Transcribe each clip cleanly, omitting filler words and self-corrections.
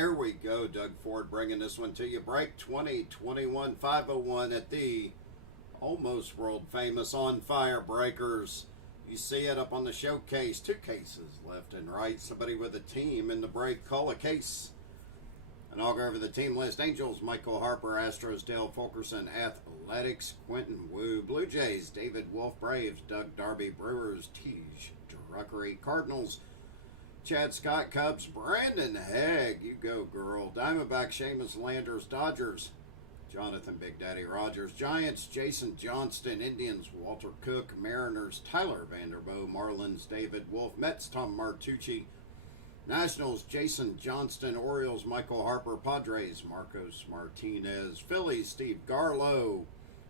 Here we go, Doug Ford bringing this one to you. Break 2021 501 at the almost world famous On Fire Breakers. You see it up on the showcase. 2 cases left and right. Somebody with a team in the break. Call a case. And I'll go over the team list. Angels, Michael Harper. Astros, Dale Fulkerson. Athletics, Quentin Wu. Blue Jays, David Wolf. Braves, Doug Darby. Brewers, Tej Druckery. Cardinals, Chad Scott. Cubs, Brandon Hegg. You go, girl. Diamondback, Seamus Landers. Dodgers, Jonathan Big Daddy Rogers. Giants, Jason Johnston. Indians, Walter Cook. Mariners, Tyler Vanderboe. Marlins, David Wolf. Mets, Tom Martucci. Nationals, Jason Johnston. Orioles, Michael Harper. Padres, Marcos Martinez. Phillies, Steve Garlow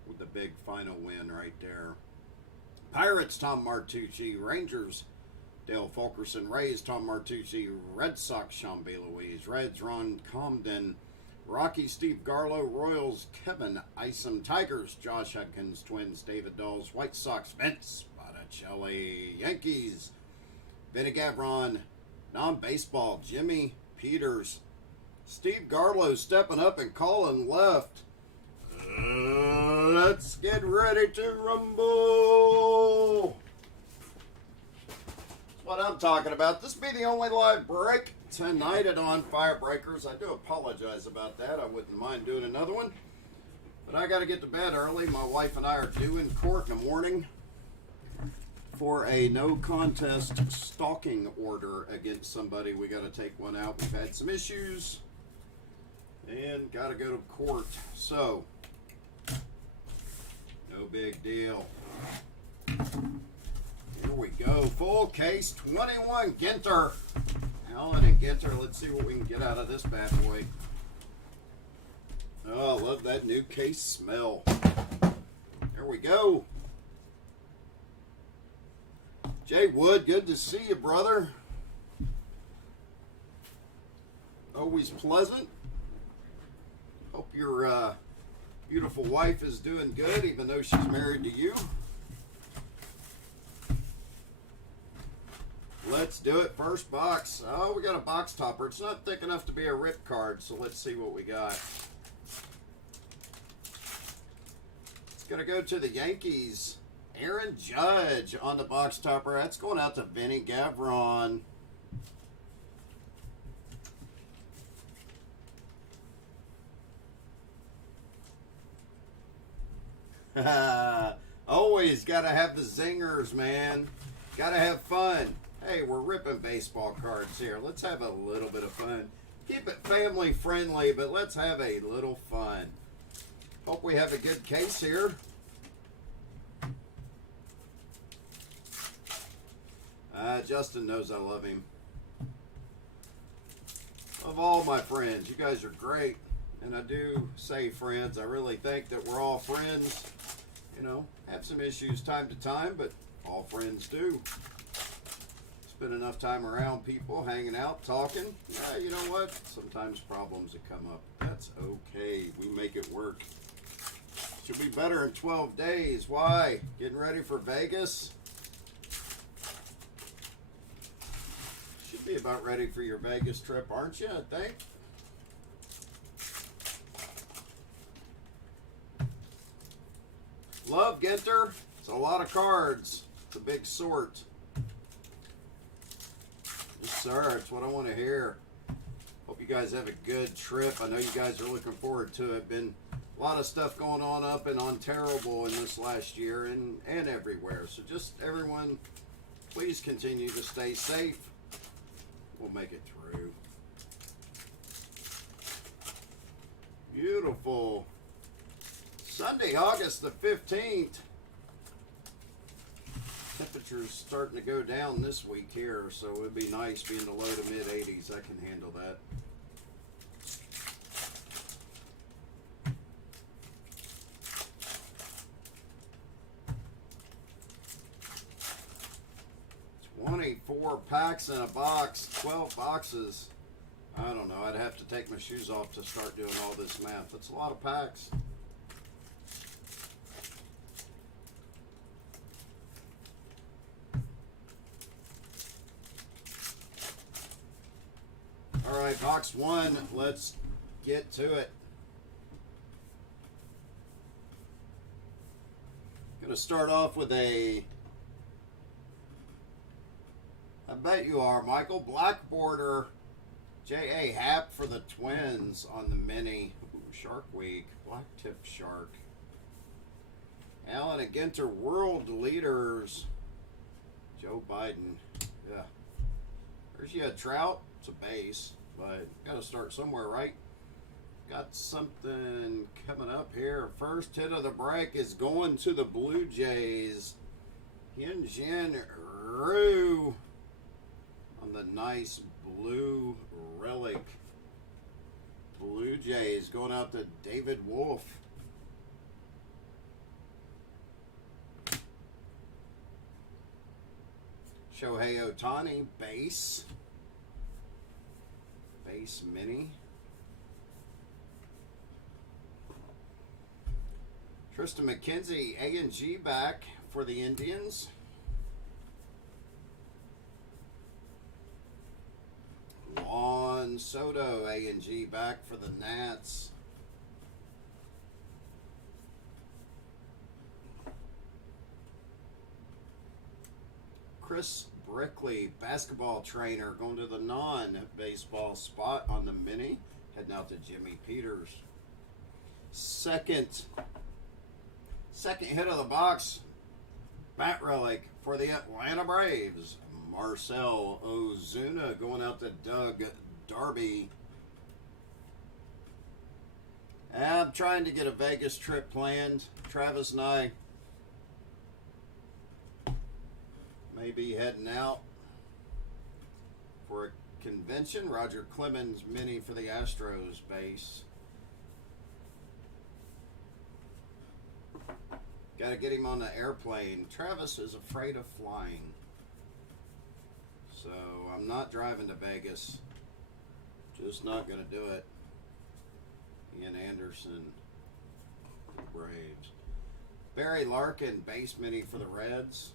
with the big final win right there. Pirates, Tom Martucci. Rangers, Dale Fulkerson. Rays, Tom Martucci. Red Sox, Sean B. Louise. Reds, Ron Comden. Rockies, Steve Garlow. Royals, Kevin Isom. Tigers, Josh Hudkins. Twins, David Dawes. White Sox, Vince Botticelli. Yankees, Vinny Gavron. Non-baseball, Jimmy Peters. Steve Garlow stepping up and calling left. Let's get ready to rumble. What I'm talking about. This will be the only live break tonight at On Fire Breakers. I do apologize about that. I wouldn't mind doing another one. But I got to get to bed early. My wife and I are due in court in the morning for a no contest stalking order against somebody. We got to take one out. We've had some issues and got to go to court. So, no big deal. Here we go. Full case 21 Ginter. Allen and Ginter. Let's see what we can get out of this bad boy. Oh, I love that new case smell. Here we go. Jay Wood, good to see you, brother. Always pleasant. Hope your beautiful wife is doing good, even though she's married to you. Let's do it. First box. Oh, we got a box topper. It's not thick enough to be a rip card, so let's see what we got. It's going to go to the Yankees. Aaron Judge on the box topper. That's going out to Vinny Gavron. Always got to have the zingers, man. Got to have fun. Hey, we're ripping baseball cards here. Let's have a little bit of fun. Keep it family friendly, but let's have a little fun. Hope we have a good case here. Justin knows I love him. Of all my friends, you guys are great. And I do say friends. I really think that we're all friends. You know, have some issues time to time, but all friends do. Spend enough time around people, hanging out, talking. Yeah, you know what? Sometimes problems that come up. That's okay. We make it work. Should be better in 12 days. Why? Getting ready for Vegas? Be about ready for your Vegas trip, aren't you? I think. Love Ginter. It's a lot of cards. It's a big sort. Yes, sir. It's what I want to hear. Hope you guys have a good trip. I know you guys are looking forward to it. Been a lot of stuff going on up in Ontario in this last year and everywhere. So just everyone, please continue to stay safe. We'll make it through. Beautiful. Sunday, August the 15th. Temperature's starting to go down this week here, so it'd be nice being the low to mid 80s. I can handle that. $24 packs in a box, 12 boxes. I don't know. I'd have to take my shoes off to start doing all this math. That's a lot of packs. All right, box one. Let's get to it. Going to start off with a, I bet you are, Michael, black border, J.A. Happ for the Twins on the mini. Ooh, Shark Week, black tip shark. Allen and Ginter, world leaders. Joe Biden. Yeah. There's you a Trout. It's a base, but got to start somewhere, right? Got something coming up here. First hit of the break is going to the Blue Jays. Hyun-Jin Ryu on the nice blue relic. Blue Jays going out to David Wolf. Shohei Ohtani, base. Base mini. Tristan McKenzie, A&G back for the Indians. Juan Soto, A&G back for the Nats. Chris Brickley, basketball trainer, going to the non-baseball spot on the mini. Heading out to Jimmy Peters. Second hit of the box. Bat relic for the Atlanta Braves. Marcell Ozuna going out to Doug Darby. I'm trying to get a Vegas trip planned. Travis and I may be heading out for a convention. Roger Clemens mini for the Astros base. Got to get him on the airplane. Travis is afraid of flying. So I'm not driving to Vegas. Just not going to do it. Ian Anderson, Braves. Barry Larkin, base mini for the Reds.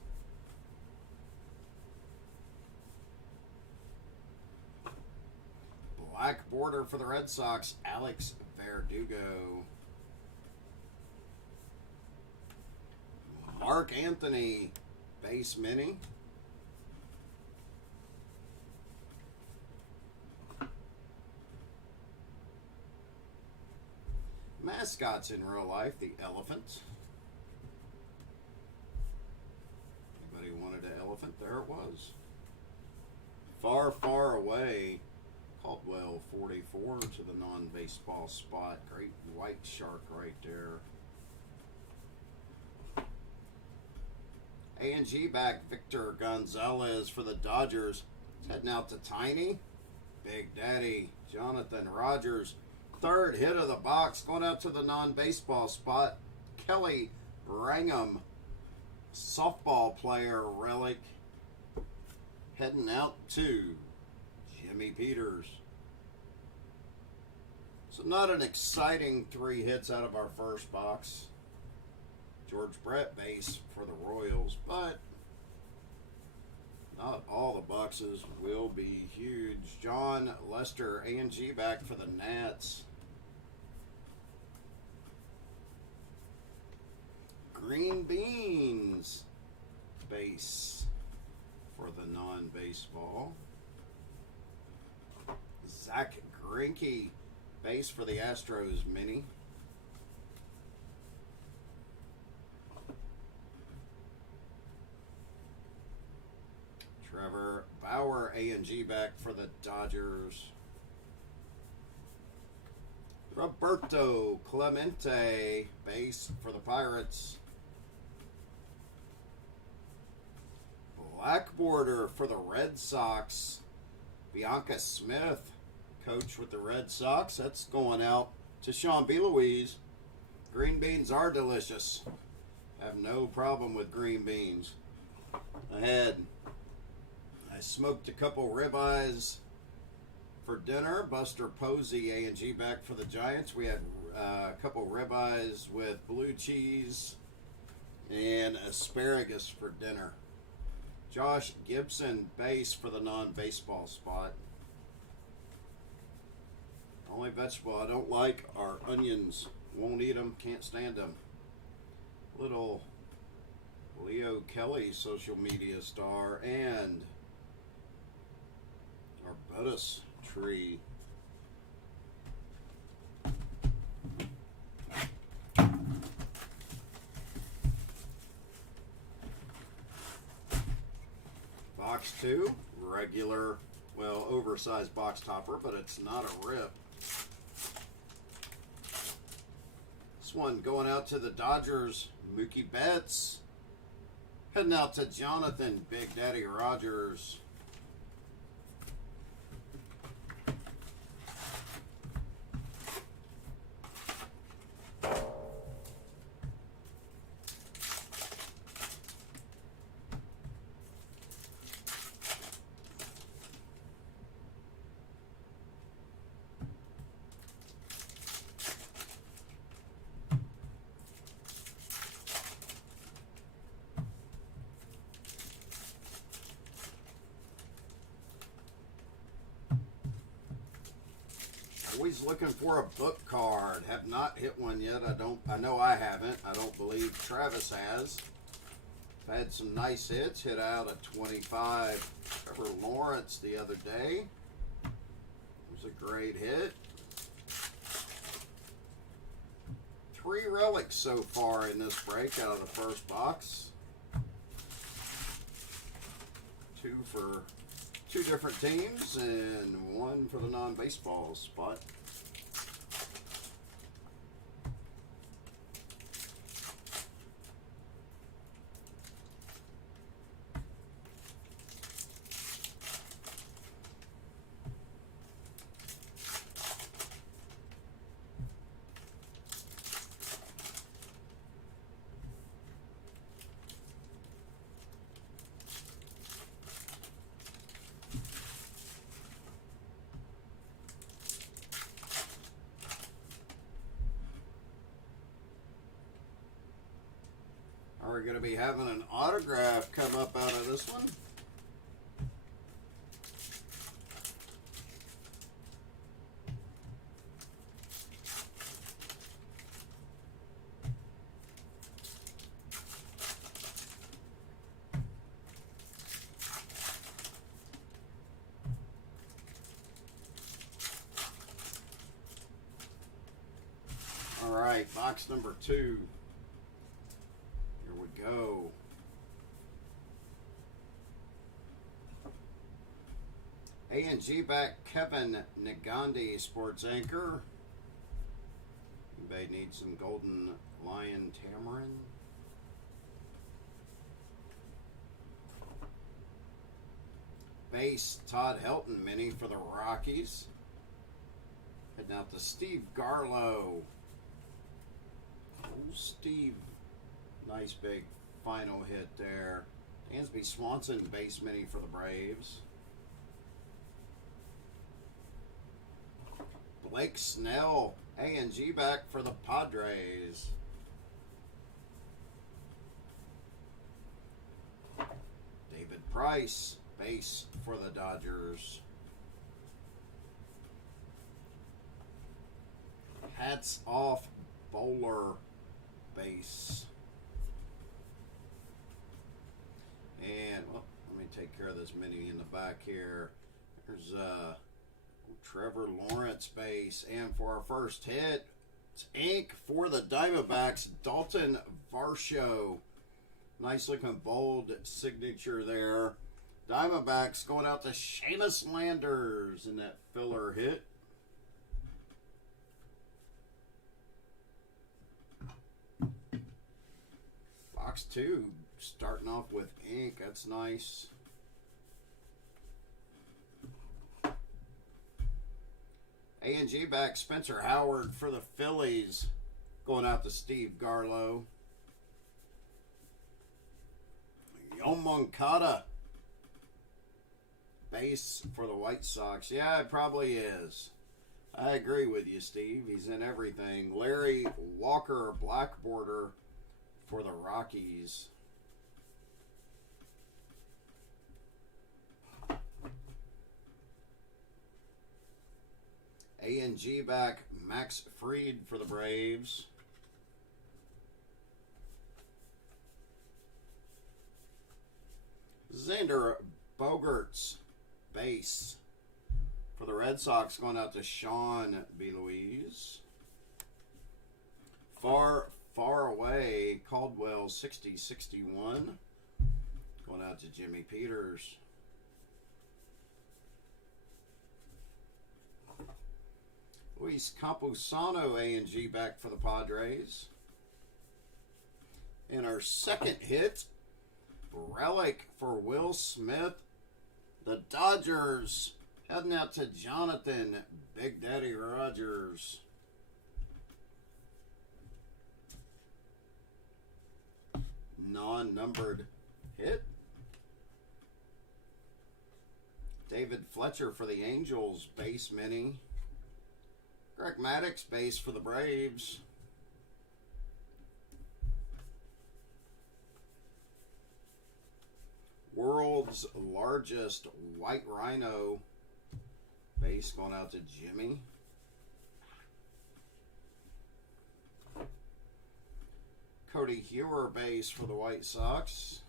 Black border for the Red Sox, Alex Verdugo. Mark Anthony, base mini. Mascots in real life, the elephant. Anybody wanted an elephant? There it was. Far, far away. Caldwell 44 to the non-baseball spot. Great white shark right there. A&G back, Victor Gonzalez for the Dodgers. It's heading out to Tiny. Big Daddy, Jonathan Rogers. Third hit of the box, going out to the non-baseball spot. Kelly Wrangham, softball player relic. Heading out to Jimmy Peters. So not an exciting 3 hits out of our first box. George Brett base for the Royals, but Not all the boxes will be huge. John Lester, A&G back for the Nats. Green Beans base for the non-baseball. Zach Greinke base for the Astros mini. Trevor Bauer, A&G back for the Dodgers. Roberto Clemente base for the Pirates. Black border for the Red Sox. Bianca Smith, coach with the Red Sox. That's going out to Sean B. Louise. Green beans are delicious. Have no problem with green beans. Ahead. I smoked a couple ribeyes for dinner. Buster Posey, A&G back for the Giants. We had a couple ribeyes with blue cheese and asparagus for dinner. Josh Gibson, base for the non-baseball spot. Only vegetable I don't like are onions. Won't eat them, can't stand them. Little Leo Kelly, social media star, and arbutus tree. Box 2, regular, well, oversized box topper, but it's not a rip. This one going out to the Dodgers, Mookie Betts. Heading out to Jonathan Big Daddy Rogers. Always looking for a book card. Have not hit one yet. I know I haven't. I don't believe Travis has. I've had some nice hits. Hit out a 25 Trevor Lawrence the other day. It was a great hit. 3 relics so far in this break out of the first box. 2 for 2 different teams and 1 for the non-baseball spot. We're going to be having an autograph come up out of this one. All right, box number 2. Go. A&G back Kevin Negandhi, sports anchor. Anybody need some Golden Lion Tamarin? Base Todd Helton mini for the Rockies. Heading out to Steve Garlow. Oh, Steve. Nice big final hit there. Dansby Swanson base mini for the Braves. Blake Snell, A&G back for the Padres. David Price, base for the Dodgers. Hats off bowler base. And well, let me take care of this mini in the back here. There's Trevor Lawrence base. And for our first hit, it's ink for the Diamondbacks, Dalton Varsho. Nice looking bold signature there. Diamondbacks going out to Seamus Landers in that filler hit. Box 2 starting off with ink. That's nice. A&G back, Spencer Howard for the Phillies. Going out to Steve Garlow. Yomoncada base for the White Sox. Yeah, it probably is. I agree with you, Steve. He's in everything. Larry Walker, black border for the Rockies. A&G back, Max Fried for the Braves. Xander Bogaerts base for the Red Sox, going out to Sean B. Louise. Far away, Caldwell 60-61. Going out to Jimmy Peters. Luis Campusano, A&G back for the Padres. And our second hit, relic for Will Smith. The Dodgers heading out to Jonathan Big Daddy Rogers. Non-numbered hit. David Fletcher for the Angels, base mini. Greg Maddux base for the Braves. World's largest white rhino base going out to Jimmy. Cody Hewer base for the White Sox.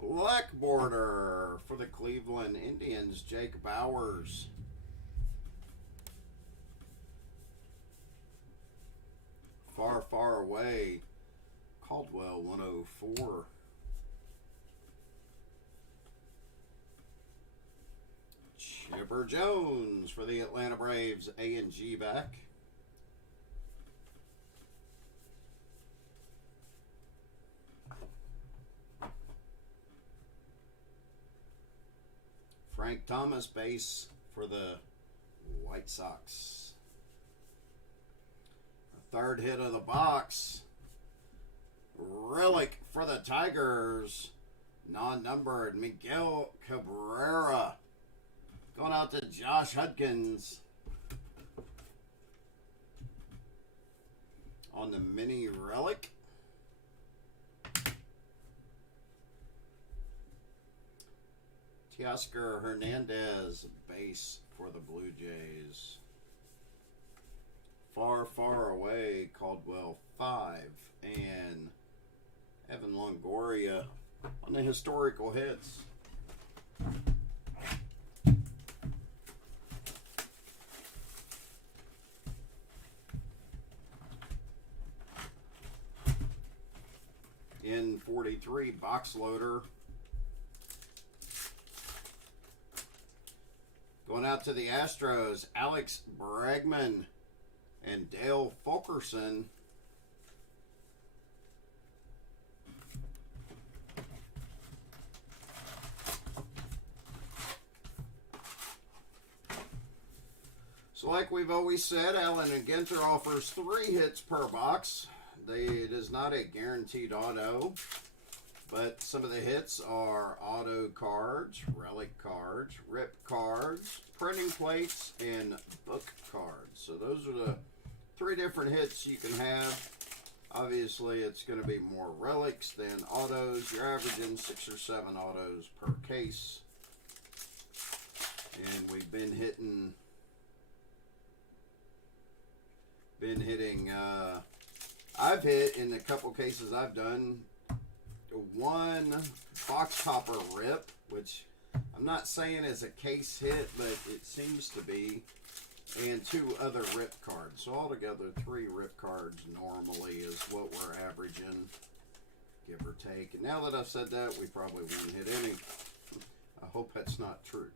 Black border for the Cleveland Indians, Jake Bowers. Far away, Caldwell 104. Chipper Jones for the Atlanta Braves, A&G back. Frank Thomas base for the White Sox. Third hit of the box. Relic for the Tigers. Non-numbered, Miguel Cabrera. Going out to Josh Hudkins. On the mini relic. Teoscar Hernandez, base for the Blue Jays. Far away, Caldwell 5. And Evan Longoria on the historical hits. In 43, box loader. Going out to the Astros, Alex Bregman and Dale Fulkerson. So like we've always said, Allen and Ginter offers 3 hits per box. It is not a guaranteed auto. But some of the hits are auto cards, relic cards, rip cards, printing plates, and book cards. So those are the 3 different hits you can have. Obviously, it's going to be more relics than autos. You're averaging 6 or 7 autos per case. And we've been hitting, I've hit in a couple cases I've done 1 box topper rip, which I'm not saying is a case hit, but it seems to be, and 2 other rip cards. So altogether 3 rip cards normally is what we're averaging, give or take. And now that I've said that, we probably won't hit any. I hope that's not true.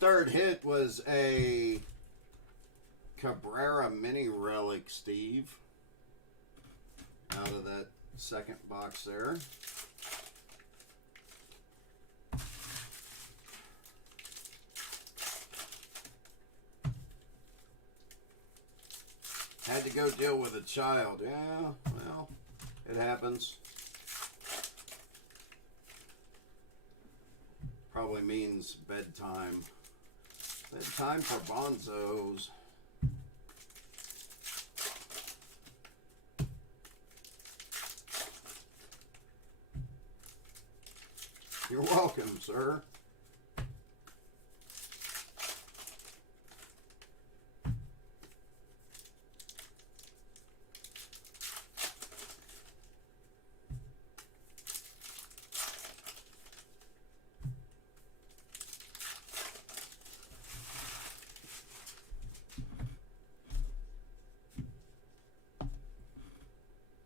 Third hit was a Cabrera mini relic, Steve, out of that second box there. Had to go deal with a child. Yeah, well, it happens. Probably means bedtime. Bedtime for bonzos. You're welcome, sir.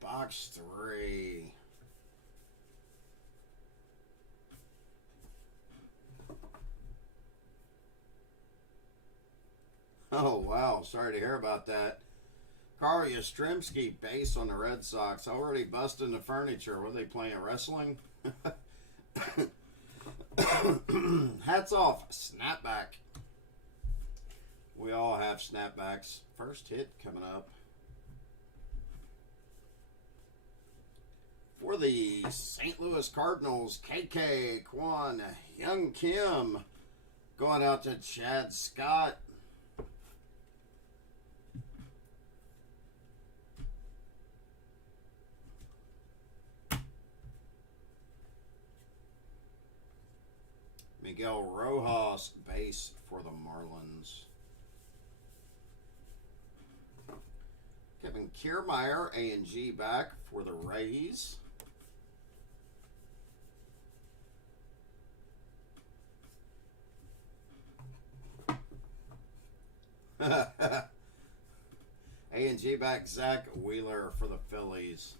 Box 3. Oh, wow. Sorry to hear about that. Carl Yastrzemski, base on the Red Sox. Already busting the furniture. Were they playing wrestling? Hats off. Snapback. We all have snapbacks. First hit coming up. For the St. Louis Cardinals, KK, Kwon, Young Kim, going out to Chad Scott. Miguel Rojas, base for the Marlins. Kevin Kiermaier, A&G back for the Rays. A&G back, Zach Wheeler for the Phillies.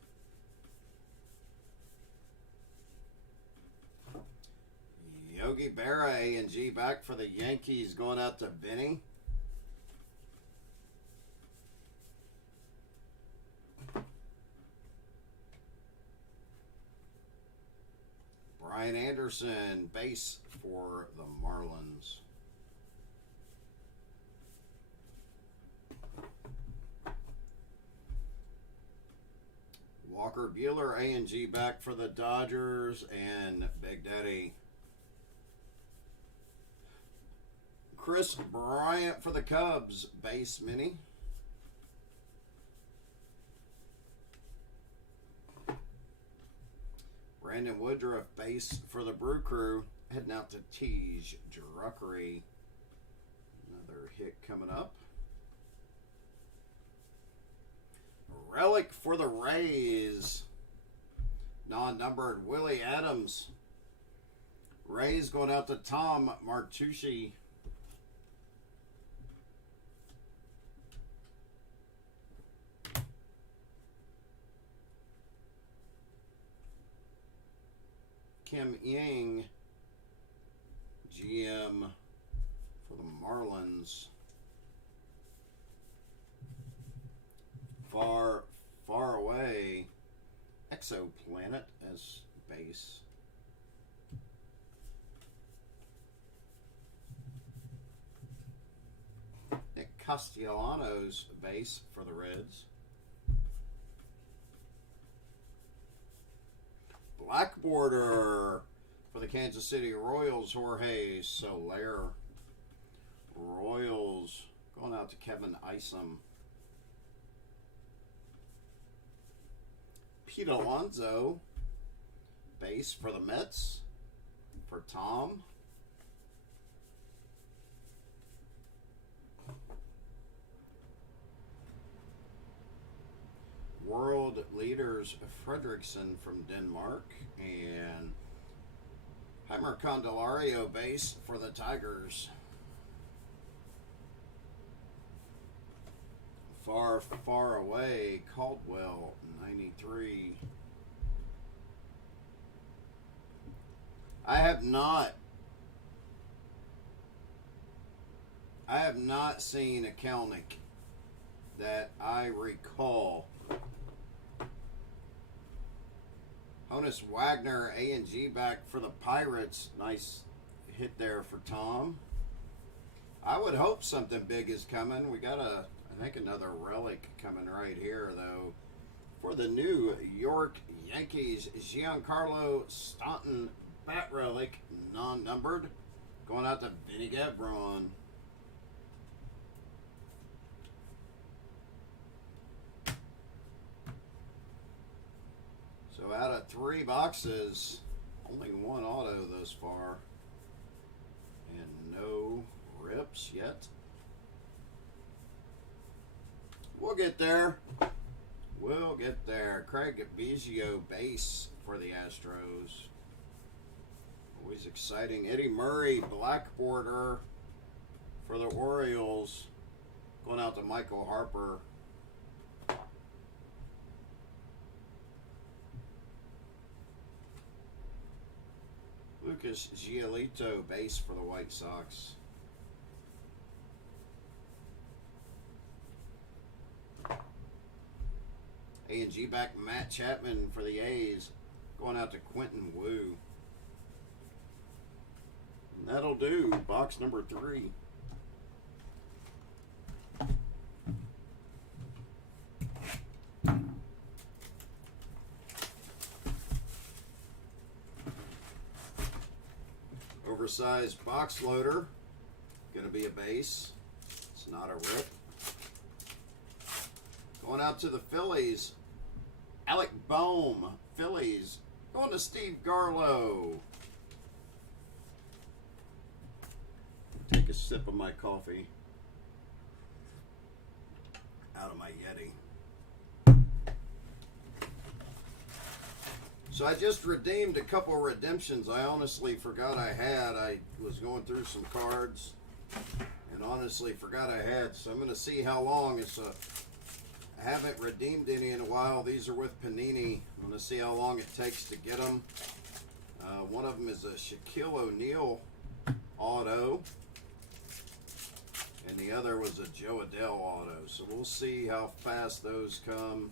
Yogi Berra, A&G back for the Yankees, going out to Vinny. Brian Anderson, base for the Marlins. Walker Buehler, A&G back for the Dodgers, and Big Daddy Chris Bryant for the Cubs, base mini. Brandon Woodruff, base for the Brew Crew, heading out to Tej Druckery. Another hit coming up. Relic for the Rays, non-numbered Willie Adams. Rays going out to Tom Martucci. Kim Yang, GM for the Marlins. Far, far away, Exoplanet as base. Nick Castellanos, base for the Reds. black border for the Kansas City Royals, Jorge Soler. Royals going out to Kevin Isom. Pete Alonso, base for the Mets for Tom. World leaders Fredrickson from Denmark, and Heimer Candelario base for the Tigers. Far, far away, Caldwell, 93. I have not seen a Kelnick that I recall. Honus Wagner, A&G back for the Pirates. Nice hit there for Tom. I would hope something big is coming. We got I think another relic coming right here, though. For the New York Yankees, Giancarlo Stanton bat relic, non-numbered. Going out to Vinny Gabron. So out of 3 boxes, only 1 auto thus far. And no rips yet. We'll get there. We'll get there. Craig Biggio base for the Astros. Always exciting. Eddie Murray black border for the Orioles. Going out to Michael Harper. Lucas Giolito base for the White Sox. A&G back Matt Chapman for the A's. Going out to Quentin Wu. And that'll do. Box number 3. Oversized box loader. Gonna be a base. It's not a rip. Going out to the Phillies. Alec Boehm, Phillies. Going to Steve Garlow. Take a sip of my coffee. Out of my Yeti. So I just redeemed a couple of redemptions I honestly forgot I had. I was going through some cards and honestly forgot I had. So I'm going to see how long. I haven't redeemed any in a while. These are with Panini. I'm going to see how long it takes to get them. One of them is a Shaquille O'Neal auto. And the other was a Joe Adele auto. So we'll see how fast those come.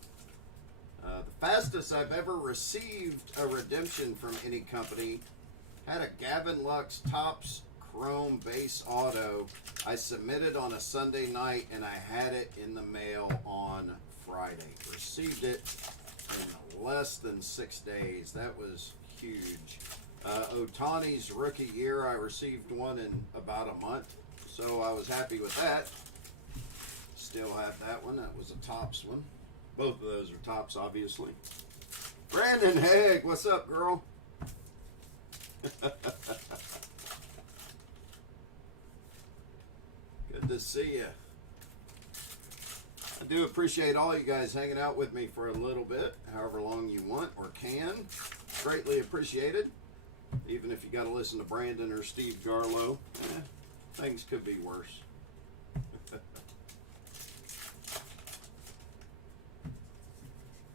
The fastest I've ever received a redemption from any company had a Gavin Lux Topps Chrome base auto. I submitted on a Sunday night and I had it in the mail on Friday. Received it in less than 6 days. That was huge. Ohtani's rookie year, I received one in about a month. So I was happy with that. Still have that one. That was a Topps one. Both of those are Topps, obviously. Brandon Haig, what's up, girl? Good to see you. I do appreciate all you guys hanging out with me for a little bit, however long you want or can. Greatly appreciated. Even if you got to listen to Brandon or Steve Garlow, things could be worse.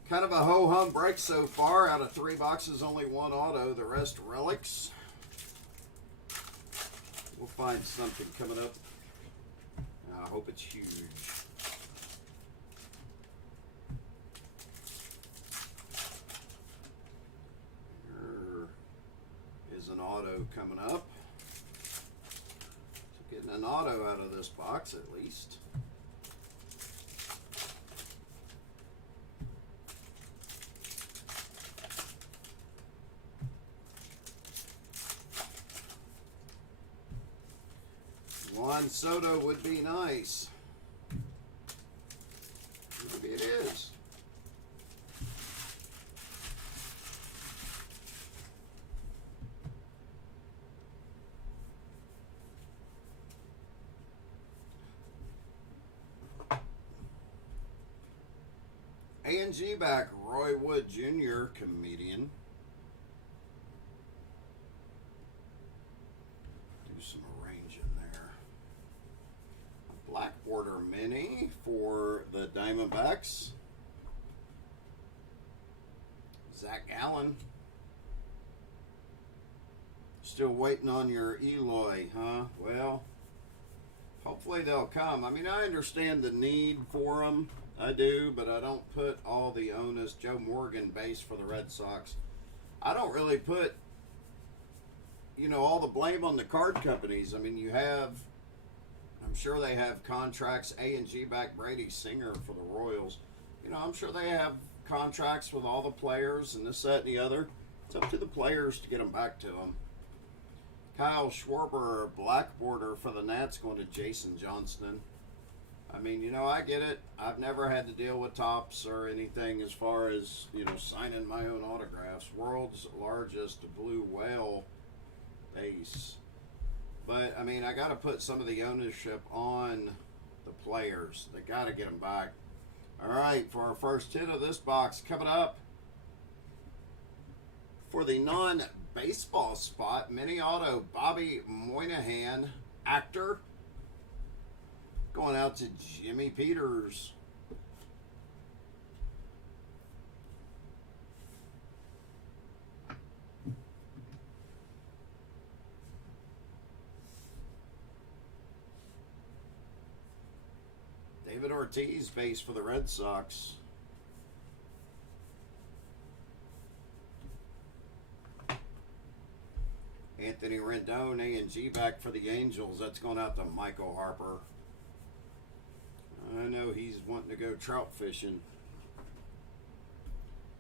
Kind of a ho-hum break so far. Out of 3 boxes, only 1 auto. The rest relics. We'll find something coming up. I hope it's huge. There is an auto coming up. So getting an auto out of this box at least. Juan Soto would be nice. Maybe it is. A&G back, Roy Wood Jr., comedian. Do some arranging there. A black border mini for the Diamondbacks. Zach Allen. Still waiting on your Eloy, huh? Well, hopefully they'll come. I mean, I understand the need for them. I do, but I don't put all the onus. Joe Morgan, base for the Red Sox. I don't really put, all the blame on the card companies. I mean, I'm sure they have contracts. A&G back Brady Singer for the Royals. I'm sure they have contracts with all the players and this, that, and the other. It's up to the players to get them back to them. Kyle Schwarber, black border for the Nats, going to Jason Johnston. I mean, I get it. I've never had to deal with tops or anything as far as, signing my own autographs. World's largest blue whale base. But, I mean, I got to put some of the ownership on the players. They got to get them back. All right, for our first hit of this box, coming up for the non-baseball spot, mini auto, Bobby Moynihan, actor. Going out to Jimmy Peters. David Ortiz, base for the Red Sox. Anthony Rendon, A&G back for the Angels. That's going out to Michael Harper. I know he's wanting to go trout fishing.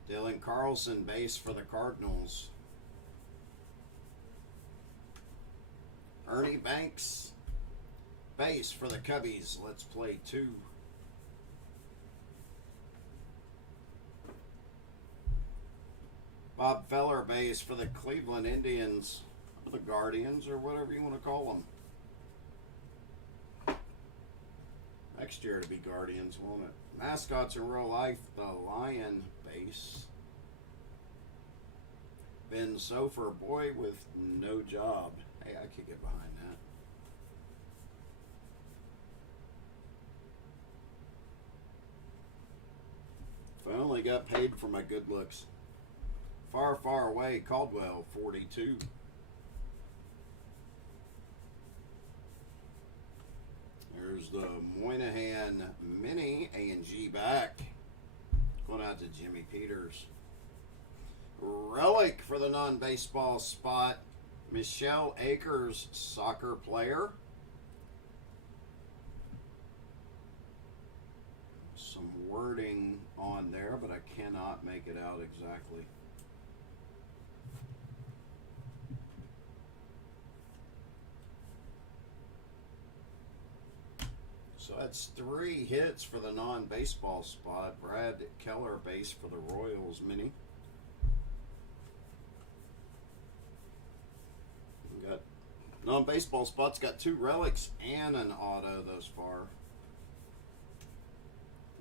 Dylan Carlson, base for the Cardinals. Ernie Banks, base for the Cubbies. Let's play 2. Bob Feller, base for the Cleveland Indians. Or the Guardians, or whatever you want to call them. Next year to be Guardians, won't it? Mascots in real life, the Lion base. Ben Sofer, boy with no job. Hey, I could get behind that. If I only got paid for my good looks. Far, far away, Caldwell, 42. There's the Moynihan Mini, A&G back. Going out to Jimmy Peters. Relic for the non-baseball spot, Michelle Akers, soccer player. Some wording on there, but I cannot make it out exactly. So that's 3 hits for the non-baseball spot. Brad Keller, base for the Royals mini. We got non-baseball spots, got 2 relics and an auto thus far.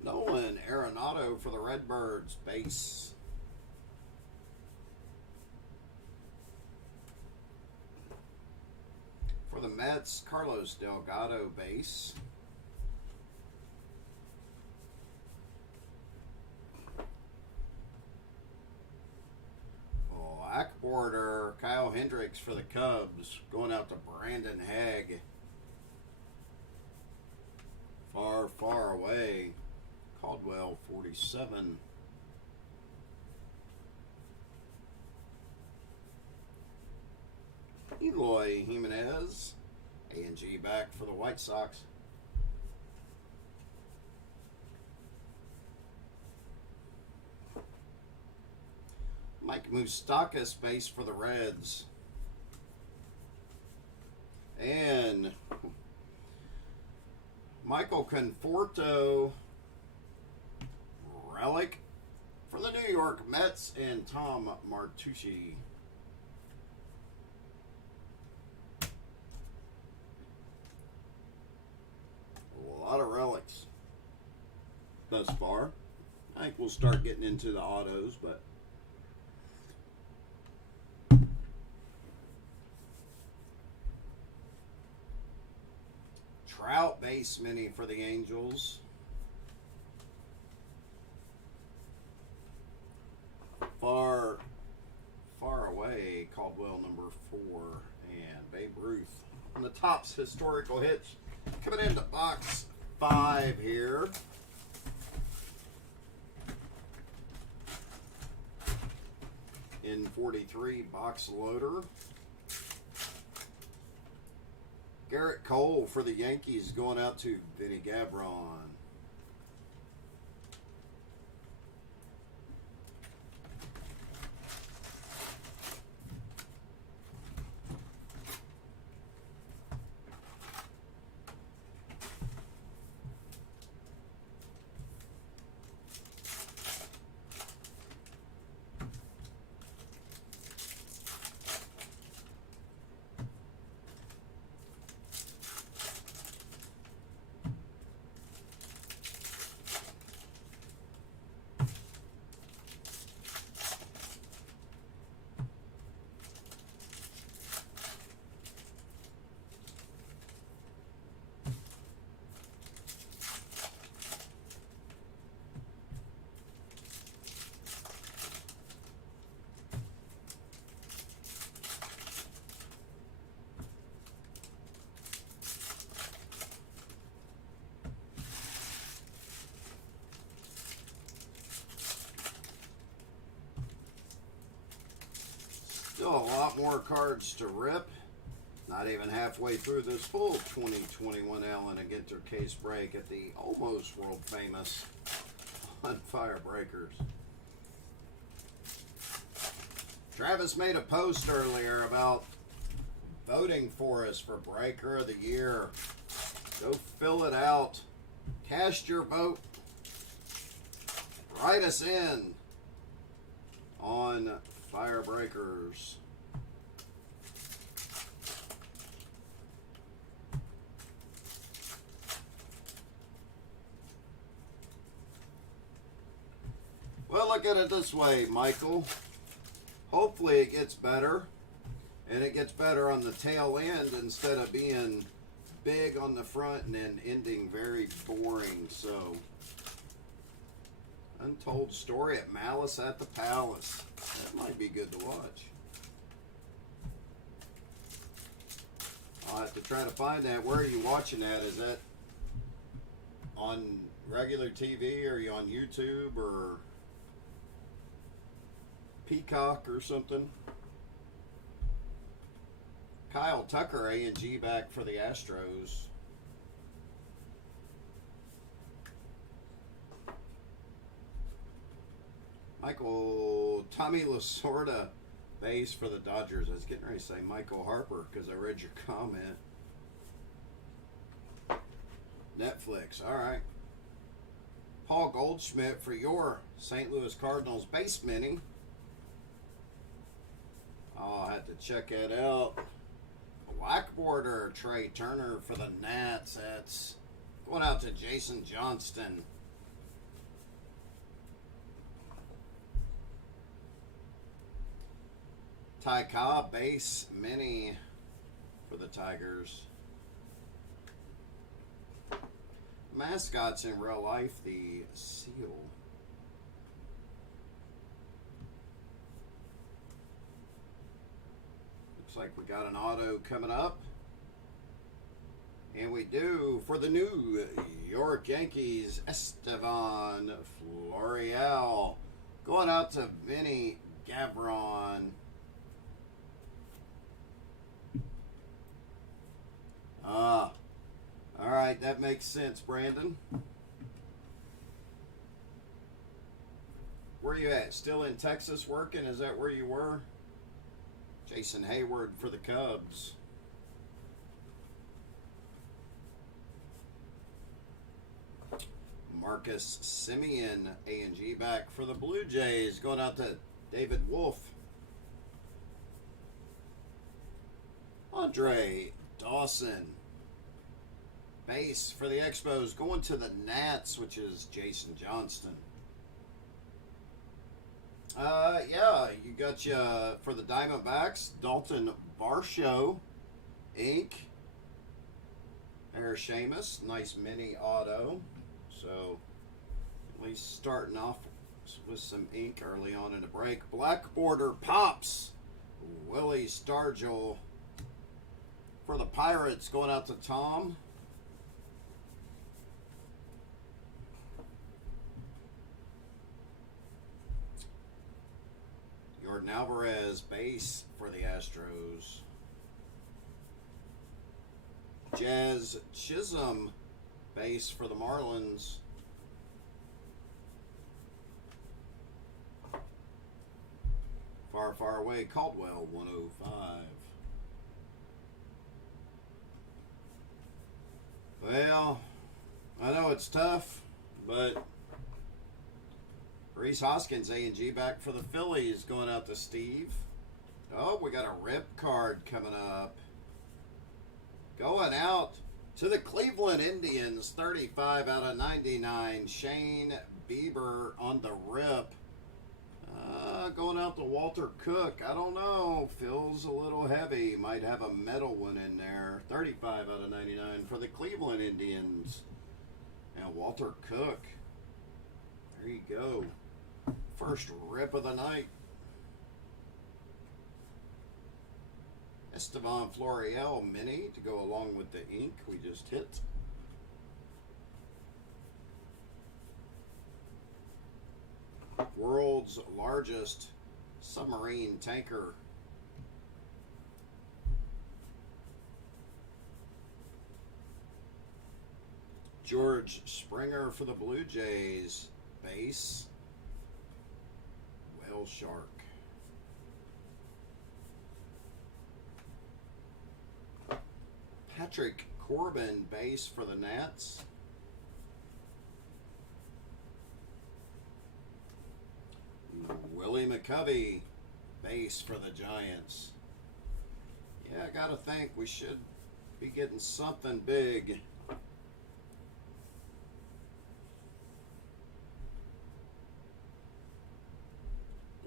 Nolan Arenado for the Redbirds, base. For the Mets, Carlos Delgado, base. Black border, Kyle Hendricks for the Cubs, going out to Brandon Haig. Far, far away, Caldwell, 47. Eloy Jimenez, A&G back for the White Sox. Mike Moustakas, base for the Reds. And Michael Conforto relic for the New York Mets, and Tom Martucci. A lot of relics thus far. I think we'll start getting into the autos, but Trout base mini for the Angels. Far away, Caldwell number 4, and Babe Ruth on the Topps historical hits. Coming into box 5 here. In 43 box loader. Garrett Cole for the Yankees going out to Vinny Gavron. Still a lot more cards to rip. Not even halfway through this full 2021 Allen and Ginter case break at the almost world famous On Fire Breakers. Travis made a post earlier about voting for us for Breaker of the Year. Go fill it out. Cast your vote. Write us in on Fire Breakers. Well, look at it this way, Michael. Hopefully it gets better, and it gets better on the tail end instead of being big on the front and then ending very boring. So, Untold Story at Malice at the Palace. That might be good to watch. I'll have to try to find that. Where are you watching that? Is that on regular TV, or are you on YouTube or Peacock or something? Kyle Tucker, A&G back for the Astros. Michael Tommy Lasorda, base for the Dodgers. I was getting ready to say Michael Harper because I read your comment. Netflix, all right. Paul Goldschmidt for your St. Louis Cardinals base mini. I'll have to check that out. Black border, Trey Turner for the Nats. That's going out to Jason Johnston. Ty Cobb base mini for the Tigers. Mascots in real life, the Seal. Looks like we got an auto coming up. And we do for the New York Yankees, Estevan Florial. Going out to Vinny Gavron. All right, that makes sense, Brandon. Where you at? Still in Texas working? Is that where you were? Jason Hayward for the Cubs. Marcus Simeon, A&G back for the Blue Jays. Going out to David Wolf. Andre Dawson. Base for the Expos. Going to the Nats, which is Jason Johnston. Yeah, you got you for the Diamondbacks, Dalton Varsho, Inc. There's Seamus, nice mini auto. So, at least starting off with some ink early on in the break. Black border pops, Willie Stargell for the Pirates, going out to Tom. Jordan Alvarez, base for the Astros. Jazz Chisholm, base for the Marlins. Far, far away, Caldwell, 105. Well, I know it's tough, but Reese Hoskins, A&G back for the Phillies, going out to Steve. Oh, we got a rip card coming up. Going out to the Cleveland Indians, 35 out of 99. Shane Bieber on the rip. Going out to Walter Cook. I don't know. Feels a little heavy. Might have a metal one in there. 35 out of 99 for the Cleveland Indians. And Walter Cook. There you go. First rip of the night. Estevan Florial mini to go along with the ink we just hit. World's largest submarine tanker. George Springer for the Blue Jays. Base. Whale shark. Patrick Corbin, base for the Nats. Willie McCovey, base for the Giants. Yeah, I gotta think we should be getting something big.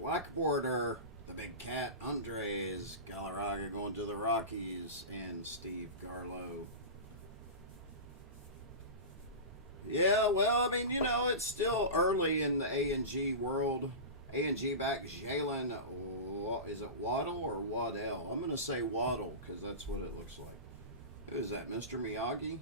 Black border, the big cat, Andres Galarraga going to the Rockies, and Steve Garlow. Yeah, well, I mean, you know, it's still early in the A&G world. A&G back, Jalen, is it Waddle or Waddell? I'm going to say Waddle because that's what it looks like. Who is that, Mr. Miyagi?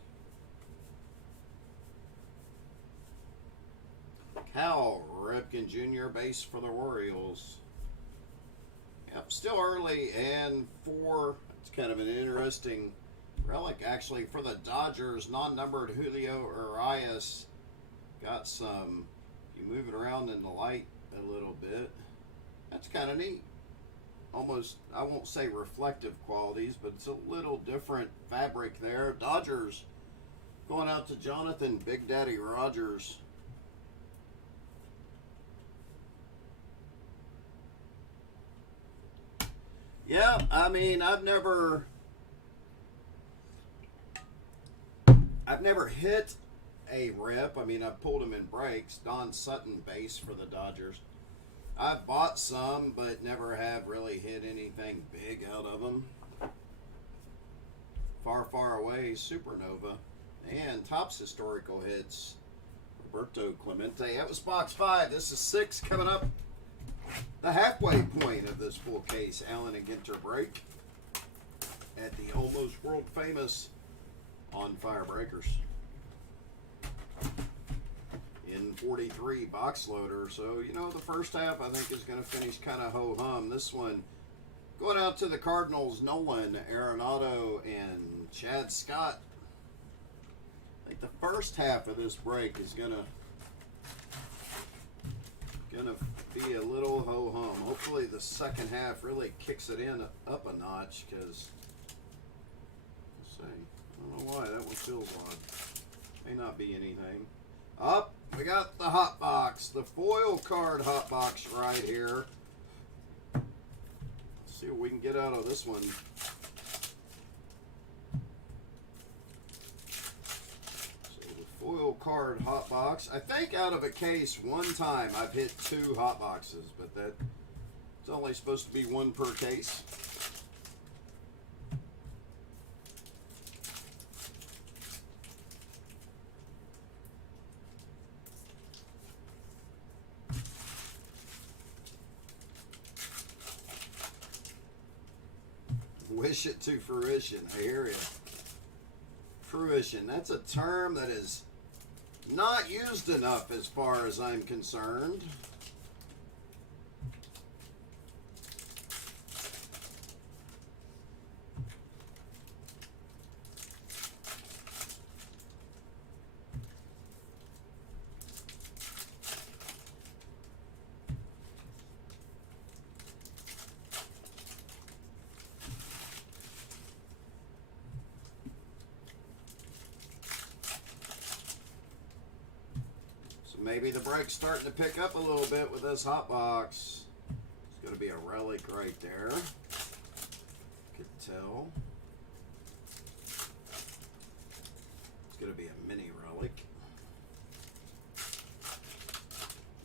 Cal Ripken Jr., base for the Orioles. Yep, still early, and it's kind of an interesting relic, actually, for the Dodgers. Non-numbered Julio Urias. Got some, you move it around in the light a little bit. That's kind of neat. Almost, I won't say reflective qualities, but it's a little different fabric there. Dodgers going out to Jonathan Big Daddy Rogers. Yeah, I mean, I've never hit a rip. I mean, I've pulled them in breaks. Don Sutton, base for the Dodgers. I've bought some, but never have really hit anything big out of them. Far, far away, Supernova. And Topps historical hits, Roberto Clemente. That was box 5. This is 6 coming up. The halfway point of this full case, Allen and Ginter break at the almost world famous On Fire Breakers. In 43 box loader. So, you know, the first half I think is going to finish kind of ho-hum. This one going out to the Cardinals, Nolan Arenado and Chad Scott. I think the first half of this break is gonna be a little ho-hum. Hopefully the second half really kicks it in up a notch, because let's see, I don't know why that one feels odd. May not be anything. Up, we got the hot box, the foil card hot box right here. Let's see what we can get out of this one. So the foil card hot box. I think out of a case one time I've hit 2 hot boxes, but that it's only supposed to be 1 per case. Wish it to fruition. I hear you. Fruition. That's a term that is not used enough as far as I'm concerned. Maybe the break's starting to pick up a little bit with this hot box. It's going to be a relic right there. Could tell. It's going to be a mini relic.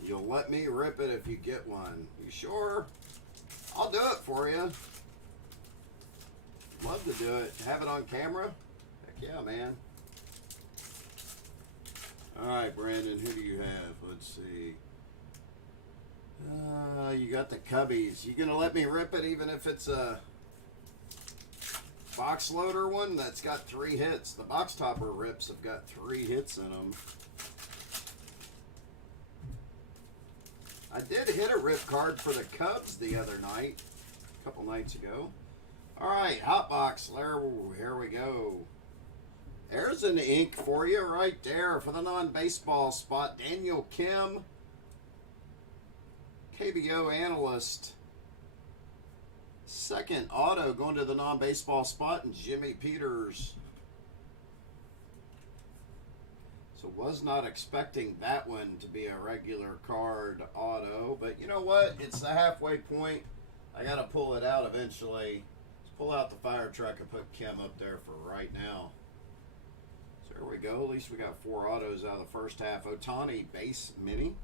You'll let me rip it if you get one. You sure? I'll do it for you. Love to do it. Have it on camera? Heck yeah, man. All right, Brandon, who do you have? Let's see. You got the Cubbies. You gonna let me rip it even if it's a box loader one that's got 3 hits? The box topper rips have got 3 hits in them. I did hit a rip card for the Cubs the other night, a couple nights ago. All right, hot box. Here we go. There's an ink for you right there for the non-baseball spot. Daniel Kim, KBO analyst. Second auto going to the non-baseball spot, and Jimmy Peters. So was not expecting that one to be a regular card auto. But you know what? It's the halfway point. I got to pull it out eventually. Let's pull out the fire truck and put Kim up there for right now. There we go. At least we got 4 autos out of the first half. Ohtani base mini.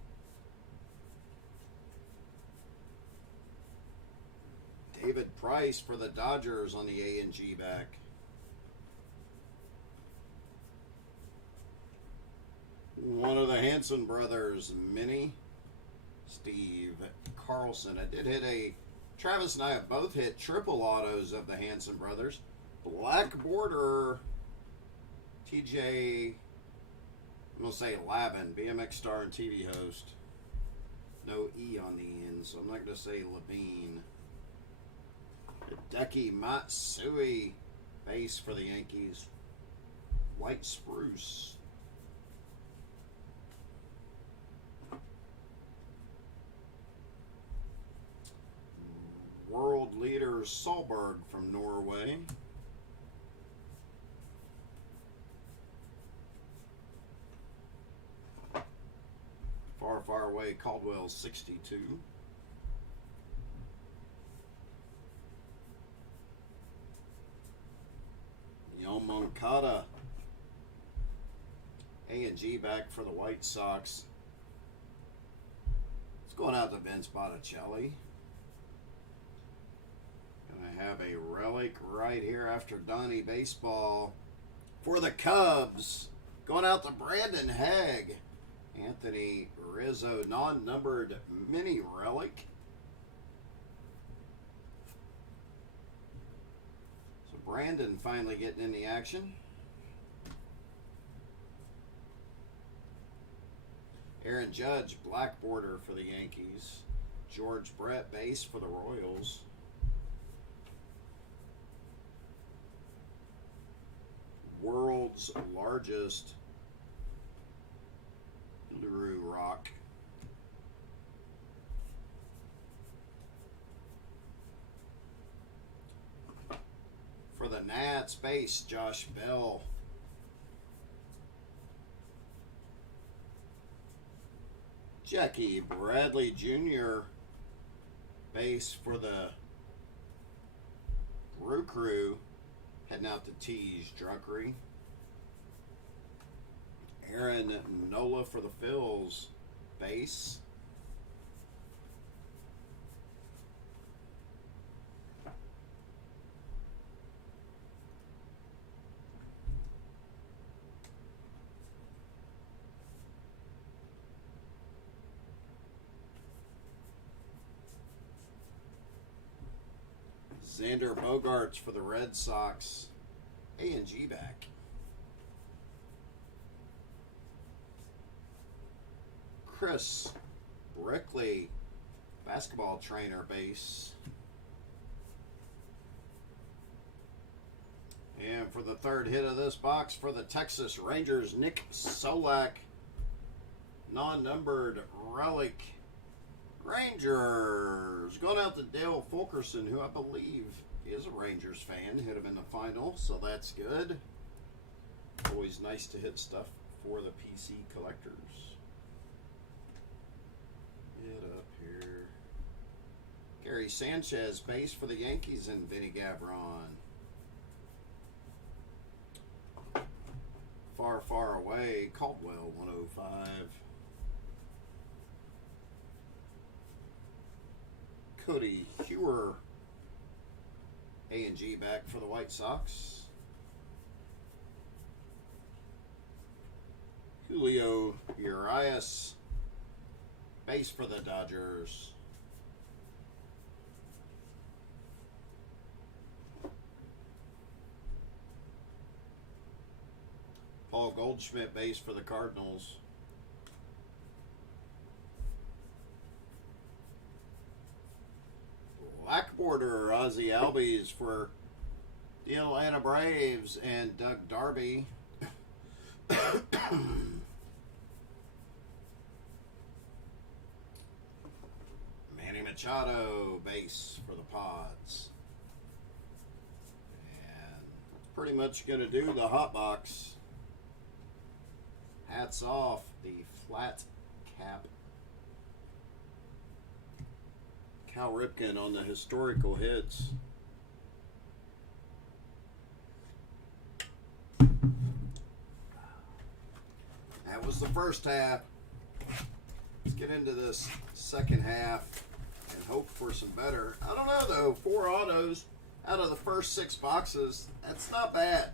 David Price for the Dodgers on the A&G back. One of the Hanson brothers mini. Steve Carlson. I did hit a... Travis and I have both hit triple autos of the Hanson brothers. Black border... TJ, I'm going to say Lavin, BMX star and TV host. No E on the end, so I'm not going to say Levine. Hideki Matsui, base for the Yankees. White spruce. World leader Solberg from Norway. Far away, Caldwell 62. Yomoncada. A&G back for the White Sox. It's going out to Vince Botticelli. Gonna have a relic right here after Donnie Baseball for the Cubs. Going out to Brandon Haig. Anthony Rizzo, non-numbered mini relic. So Brandon finally getting in the action. Aaron Judge, black border for the Yankees. George Brett, base for the Royals. World's largest Luru Rock. For the Nats, base, Josh Bell. Jackie Bradley Jr. base for the Brew Crew, heading out to Tees Drunkery. Aaron Nola for the Phils base. Xander Bogaerts for the Red Sox. A&G back. Chris Brickley, basketball trainer base. And for the third hit of this box for the Texas Rangers, Nick Solak, non-numbered relic Rangers. Going out to Dale Fulkerson, who I believe is a Rangers fan. Hit him in the final, so that's good. Always nice to hit stuff for the PC collectors. Get up here. Gary Sanchez, base for the Yankees, and Vinny Gavron. Far, far away, Caldwell, 105. Cody Hewer, A&G back for the White Sox. Julio Urias, base for the Dodgers. Paul Goldschmidt, base for the Cardinals. Black border, Ozzie Albies for the Atlanta Braves, and Doug Darby. Manny Machado, base for the Pods. And pretty much going to do the hot box. Hats off, the flat cap. Cal Ripken on the historical hits. That was the first half. Let's get into this second half and hope for some better. I don't know though, 4 autos out of the first 6 boxes. That's not bad.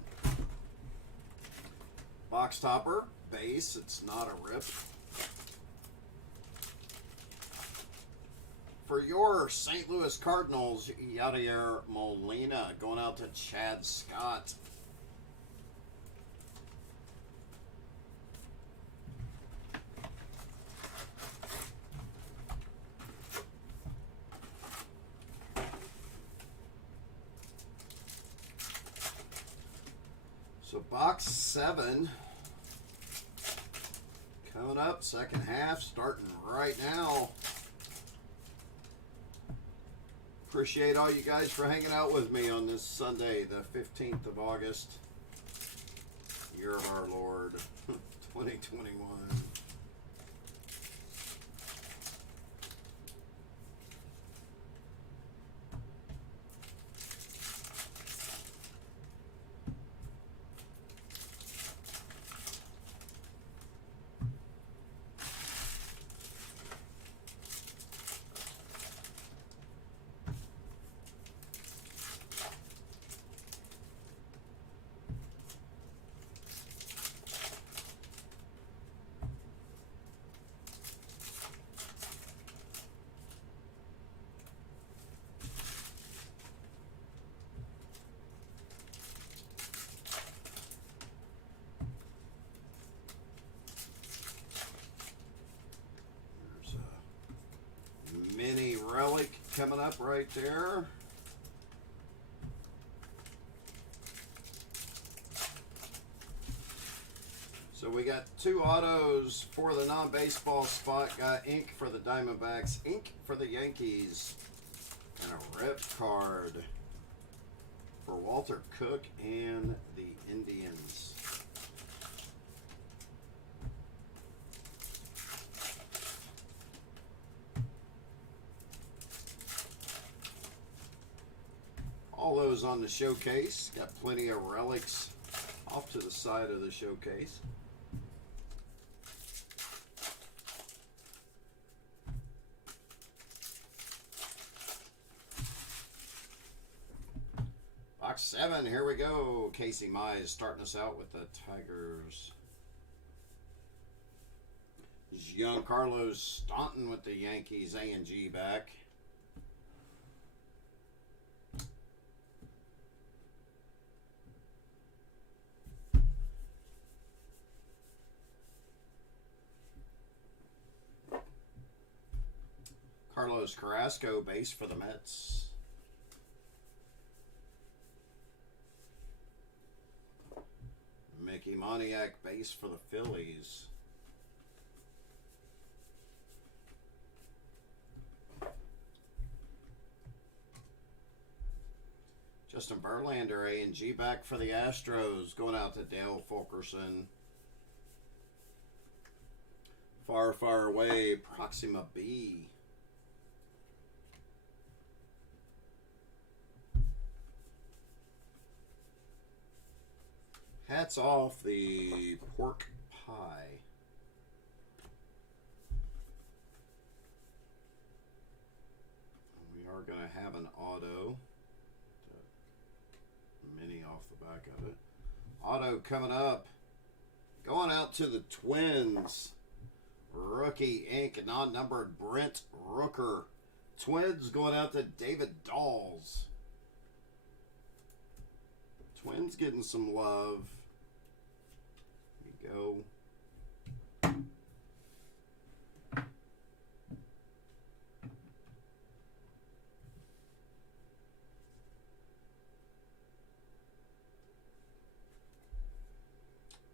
Box topper, base, it's not a rip. For your St. Louis Cardinals, Yadier Molina going out to Chad Scott. So box 7 coming up, second half starting right now. Appreciate all you guys for hanging out with me on this Sunday, the 15th of August, year of our Lord, 2021. Mini relic coming up right there. So we got 2 autos for the non-baseball spot. Got ink for the Diamondbacks, ink for the Yankees, and a rip card for Walter Cook and the Indians. All those on the showcase. Got plenty of relics off to the side of the showcase. Box 7, here we go. Casey Mize starting us out with the Tigers. Giancarlo Stanton with the Yankees A&G back. Carlos Carrasco base for the Mets. Mickey Moniak base for the Phillies. Justin Verlander A&G back for the Astros. Going out to Dale Fulkerson. Far, far away, Proxima B. Hats off the pork pie. We are going to have an auto. Mini off the back of it. Auto coming up. Going out to the Twins. Rookie ink, non-numbered Brent Rooker. Twins going out to David Dawes. Twins getting some love. Here we go.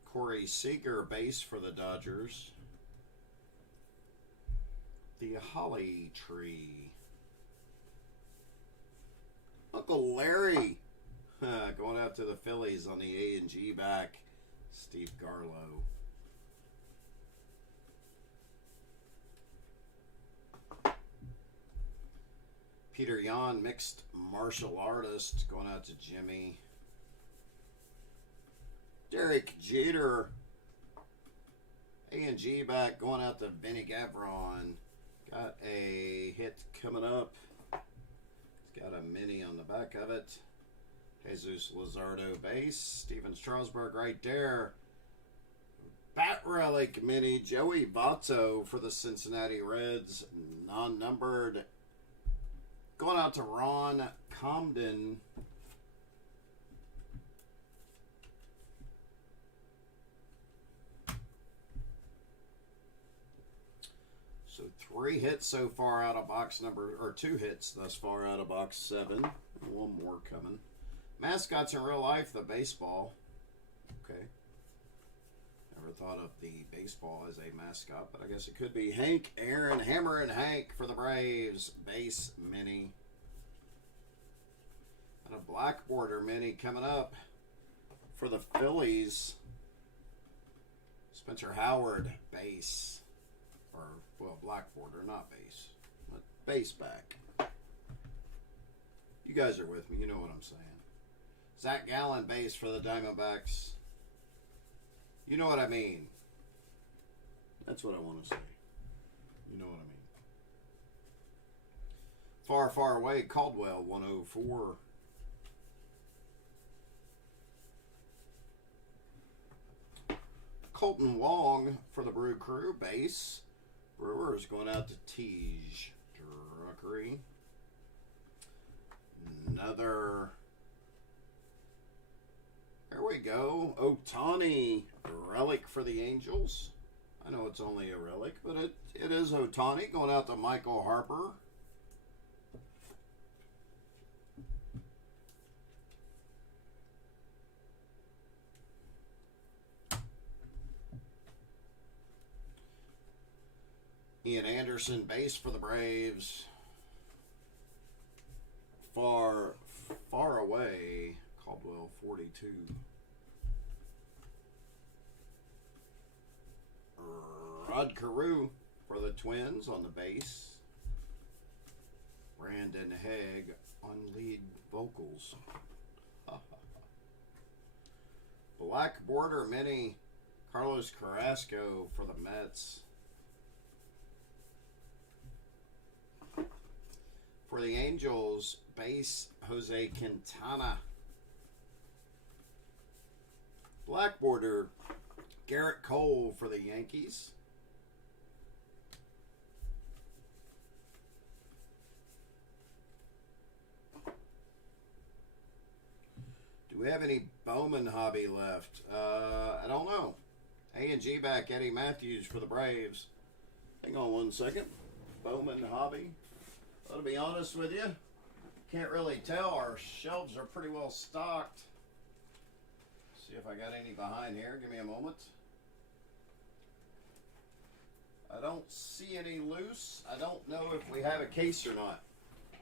Corey Seager base for the Dodgers. The Holly Tree. Uncle Larry going out to the Phillies on the A&G back. Steve Garlow. Peter Yan, mixed martial artist, going out to Jimmy. Derek Jeter, A&G back, going out to Vinny Gavron. Got a hit coming up. It's got a mini on the back of it. Jesus Luzardo base. Steven Strasburg right there. Bat relic mini. Joey Votto for the Cincinnati Reds. Non-numbered. Going out to Ron Comden. So 3 hits so far out of box number, or 2 hits thus far out of box 7. One more coming. Mascots in real life, the baseball. Okay. Never thought of the baseball as a mascot, but I guess it could be Hank Aaron, Hammer and Hank for the Braves. Base mini. And a black border mini coming up for the Phillies. Spencer Howard, base. Or, well, black border, not base. But base back. You guys are with me. You know what I'm saying. Zach Gallen, base for the Diamondbacks. You know what I mean. That's what I want to say. You know what I mean. Far, far away, Caldwell, 104. Colton Wong for the Brew Crew, base. Brewers going out to Tej Druckery. Another. There we go. Ohtani, relic for the Angels. I know it's only a relic, but it is Ohtani going out to Michael Harper. Ian Anderson, base for the Braves. Far, far away, Caldwell, 42. Rod Carew for the Twins on the base. Brandon Haig on lead vocals. Black border mini Carlos Carrasco for the Mets. For the Angels, base Jose Quintana. Black border Garrett Cole for the Yankees. Do we have any Bowman hobby left? I don't know. A&G back, Eddie Matthews for the Braves. Hang on one second. Bowman hobby. Well, to be honest with you, can't really tell. Our shelves are pretty well stocked. See if I got any behind here. Give me a moment. I don't see any loose. I don't know if we have a case or not.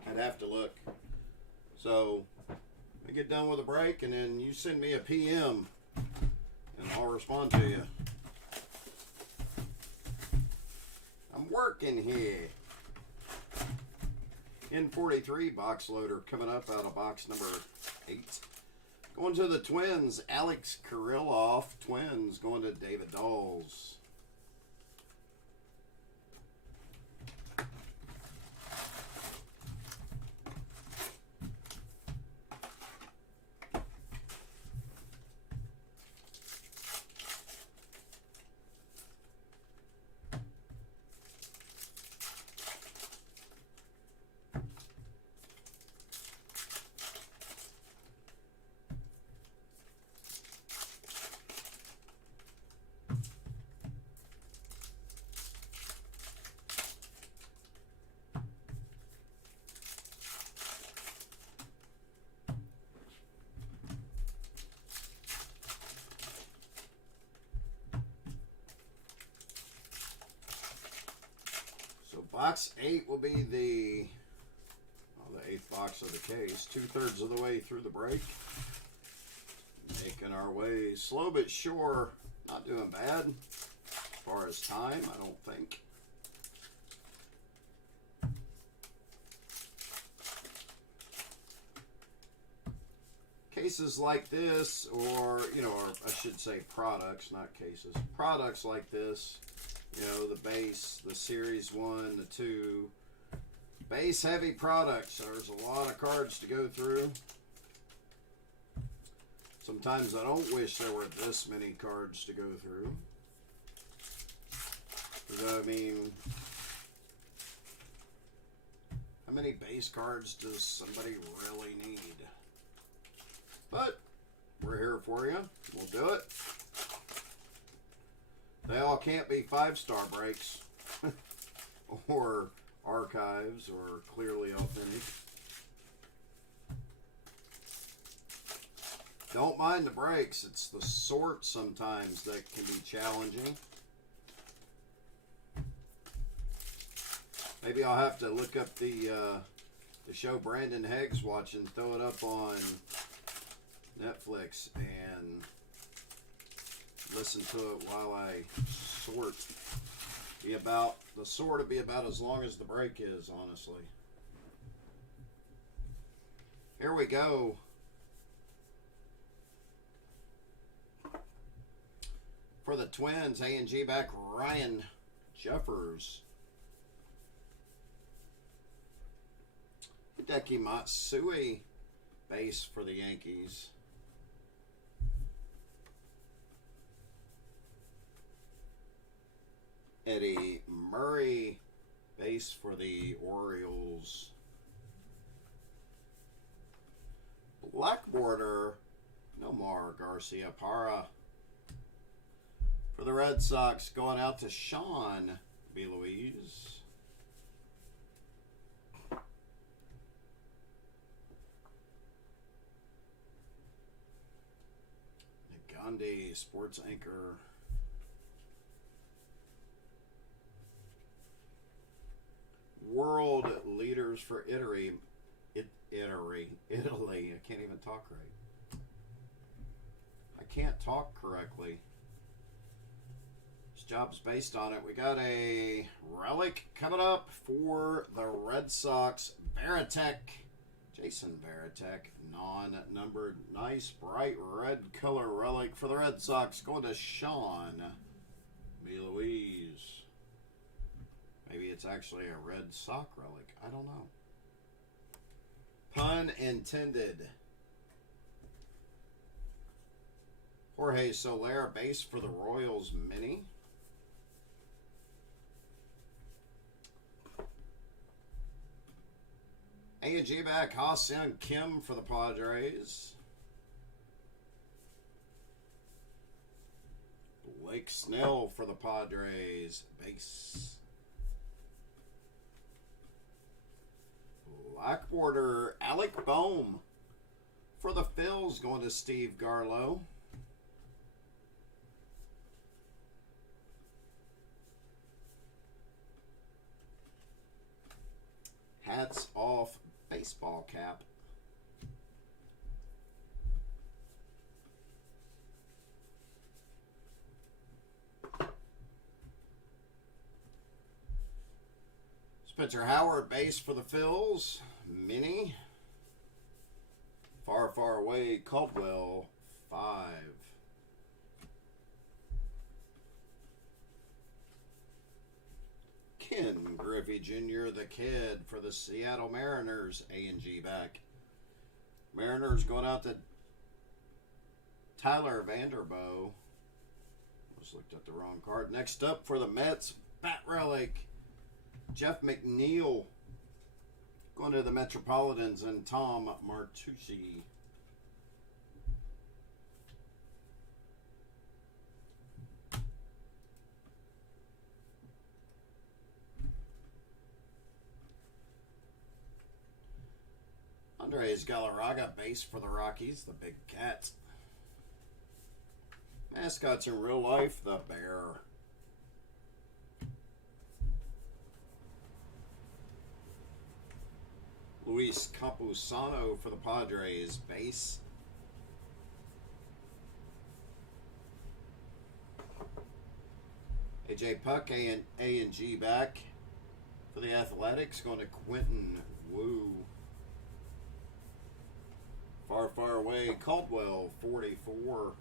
I'd have to look. So, we get done with a break, and then you send me a PM, and I'll respond to you. I'm working here. N43 box loader coming up out of box number 8. Going to the Twins, Alex Kirilloff. Twins going to David Dawes. Box 8 will be the 8th box of the case. 2/3 of the way through the break. Making our way slow but sure. Not doing bad as far as time, I don't think. Cases like this, or I should say products, not cases. Products like this. The base, the Series 1, the 2. Base heavy products. There's a lot of cards to go through. Sometimes I don't wish there were this many cards to go through. Because, I mean, how many base cards does somebody really need? But we're here for you. We'll do it. They all can't be 5-star breaks or archives or clearly authentic. Don't mind the breaks. It's the sort sometimes that can be challenging. Maybe I'll have to look up the show Brandon Haig's watching, throw it up on Netflix, and listen to it while I sort. The sort will be about as long as the break is, honestly. Here we go. For the Twins, A&G back, Ryan Jeffers. Hideki Matsui base for the Yankees. Eddie Murray base for the Orioles. Black border, Nomar Garcia Parra. For the Red Sox, going out to Sean B. Louise. Gandhi, sports anchor. World leaders for Italy. I can't even talk right. I can't talk correctly. This job's based on it. We got a relic coming up for the Red Sox. Baratek Jason Varitek, non-numbered, nice bright red color relic for the Red Sox, going to Sean B. Louise. Maybe it's actually a Red Sox relic. I don't know. Pun intended. Jorge Soler, base for the Royals mini. A&G back, Ha-Seong Kim for the Padres. Blake Snell for the Padres, base. Black border, Alec Boehm for the Phils, going to Steve Garlow. Hats off baseball cap. Spencer Howard, base for the Phils. Mini. Far, far away, Caldwell, 5. Ken Griffey Jr., the kid for the Seattle Mariners, A&G back. Mariners going out to Tyler Vanderboe. Just looked at the wrong card. Next up for the Mets, Bat Relic, Jeff McNeil. Going to the Metropolitans and Tom Martucci. Andres Galarraga, base for the Rockies, the Big Cats. Mascots in real life, the Bear. Luis Campusano for the Padres, base. AJ Puck, A&G back for the Athletics, going to Quentin Wu. Far, far away, Caldwell, 44.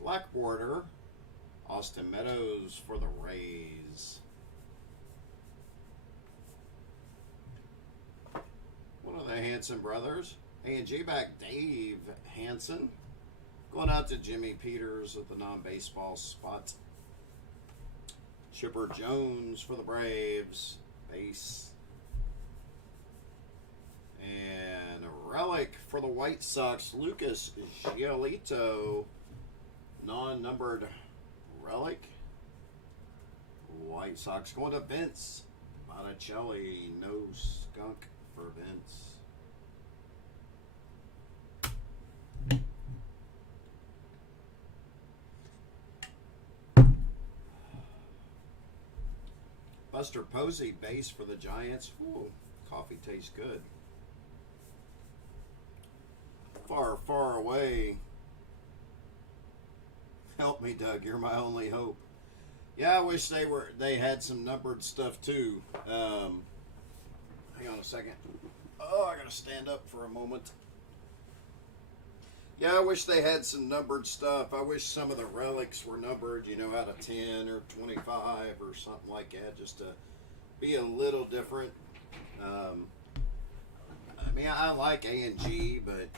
Black border, Austin Meadows for the Rays. One of the Hanson brothers, A&G back, Dave Hanson. Going out to Jimmy Peters with the non-baseball spot. Chipper Jones for the Braves, base. And a relic for the White Sox, Lucas Giolito, non-numbered relic. White Sox going to Vince Botticelli, no skunk for Vince. Buster Posey, base for the Giants. Ooh, coffee tastes good. Far, far away. Help me, Doug. You're my only hope. Yeah, I wish they had some numbered stuff too. Hang on a second. Oh, I gotta stand up for a moment. Yeah, I wish they had some numbered stuff. I wish some of the relics were numbered, you know, out of 10 or 25 or something like that, just to be a little different. I mean, I like A&G, but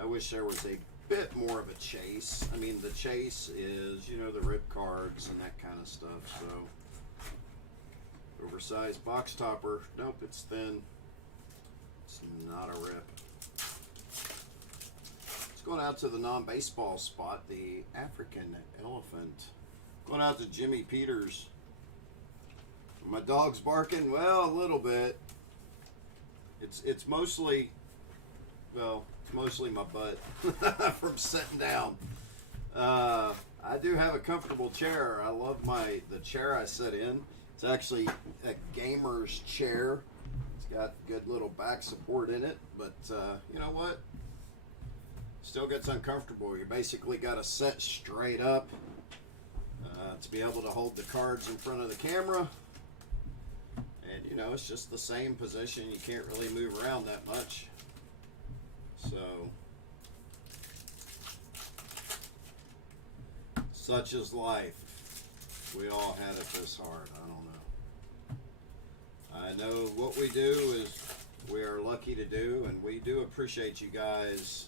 I wish there was a bit more of a chase. I mean, the chase is, you know, the rip cards and that kind of stuff. So, oversized box topper. Nope, it's thin. It's not a rip. Going out to the non-baseball spot, the African Elephant. Going out to Jimmy Peters. My dog's barking? Well, a little bit. It's mostly, well, it's mostly my butt from sitting down. I do have a comfortable chair. I love the chair I sit in. It's actually a gamer's chair. It's got good little back support in it, but you know what? Still gets uncomfortable. You basically got to sit straight up to be able to hold the cards in front of the camera. And you know, it's just the same position. You can't really move around that much. So, such is life. We all had it this hard. I don't know. I know what we do is we are lucky to do, and we do appreciate you guys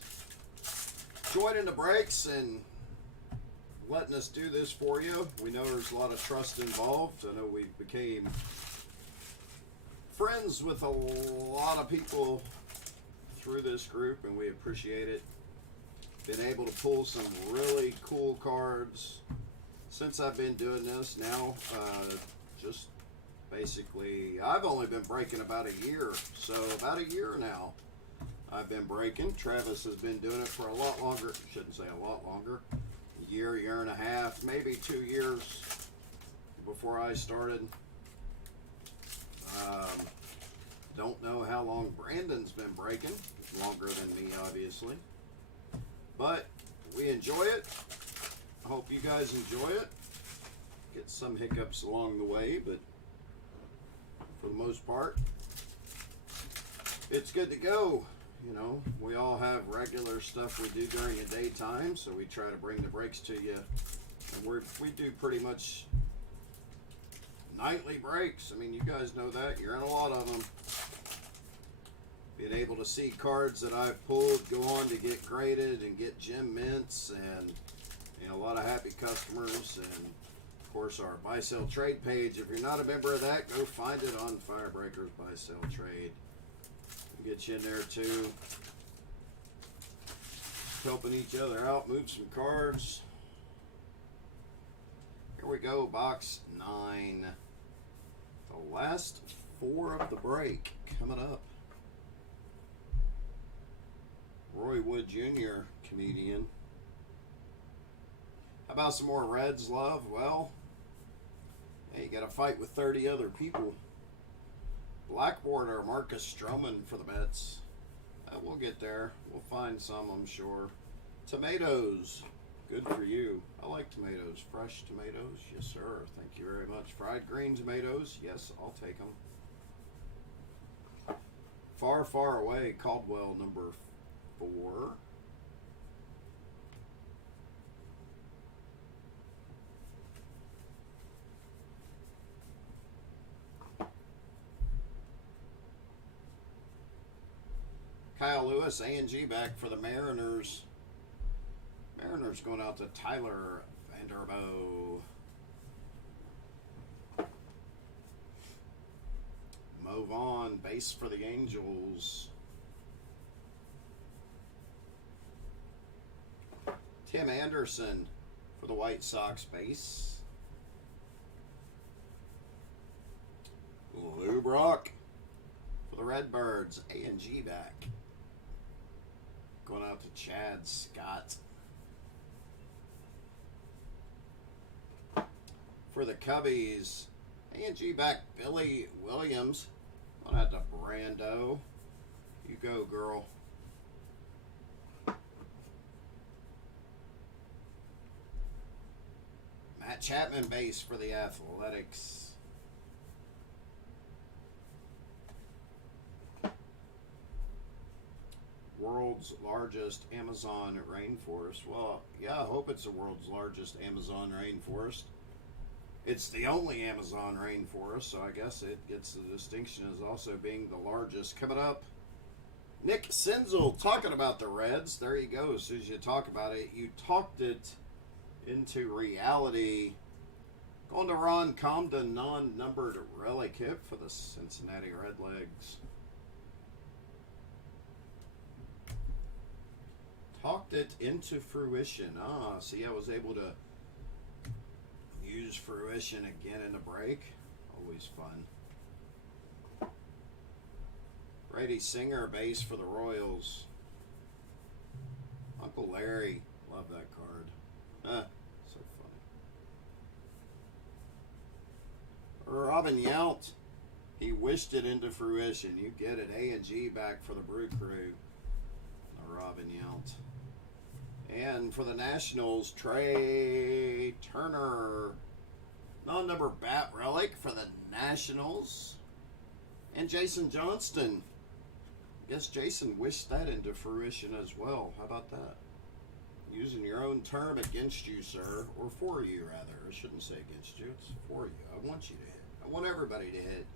joining the breaks and letting us do this for you. We know there's a lot of trust involved. I know we became friends with a lot of people through this group, and we appreciate it. Been able to pull some really cool cards since I've been doing this now. Just basically, I've only been breaking about a year, so about a year now I've been breaking. Travis has been doing it for a lot longer. Shouldn't say a lot longer. A year and a half, maybe 2 years before I started. Don't know how long Brandon's been breaking. Longer than me, obviously. But we enjoy it. I hope you guys enjoy it. Get some hiccups along the way, but for the most part, it's good to go. You know, we all have regular stuff we do during the daytime, so we try to bring the breaks to you. And we do pretty much nightly breaks. I mean, you guys know that. You're in a lot of them. Being able to see cards that I've pulled go on to get graded and get gem mints, and you know, a lot of happy customers. And of course, our buy sell trade page. If you're not a member of that, go find it on Firebreakers Buy Sell Trade. We'll get you in there too. Helping each other out, move some cards. Here we go, box 9. The last 4 of the break coming up. Roy Wood Jr., comedian. How about some more Reds love? Well, hey, you got to fight with 30 other people. Blackboarder, Marcus Stroman for the Mets. We'll get there. We'll find some, I'm sure. Tomatoes. Good for you. I like tomatoes. Fresh tomatoes? Yes, sir. Thank you very much. Fried green tomatoes? Yes, I'll take them. Far, far away. Caldwell, number 4. Kyle Lewis, A&G back for the Mariners. Mariners going out to Tyler Vanderbo. Mo Vaughn, base for the Angels. Tim Anderson for the White Sox, base. Lou Brock for the Redbirds, A&G back. Going out to Chad Scott. For the Cubbies, A&G back, Billy Williams. Going out to Brando. You go, girl. Matt Chapman base for the Athletics. World's largest Amazon rainforest. Well, yeah, I hope it's the world's largest Amazon rainforest. It's the only Amazon rainforest, so I guess it gets the distinction as also being the largest. Coming up, Nick Senzel talking about the Reds. There you go. As soon as you talk about it, you talked it into reality. Going to Ron Comden, non-numbered relic hit for the Cincinnati Redlegs. Talked it into fruition. See, I was able to use fruition again in the break. Always fun. Brady Singer, base for the Royals. Uncle Larry, love that card. So funny. Robin Yount, he wished it into fruition. You get it. A&G back for the Brew Crew. Robin Yount. And for the Nationals, Trey Turner. Non-number bat relic for the Nationals. And Jason Johnston. I guess Jason wished that into fruition as well. How about that? Using your own term against you, sir. Or for you, rather. I shouldn't say against you. It's for you. I want you to hit. I want everybody to hit.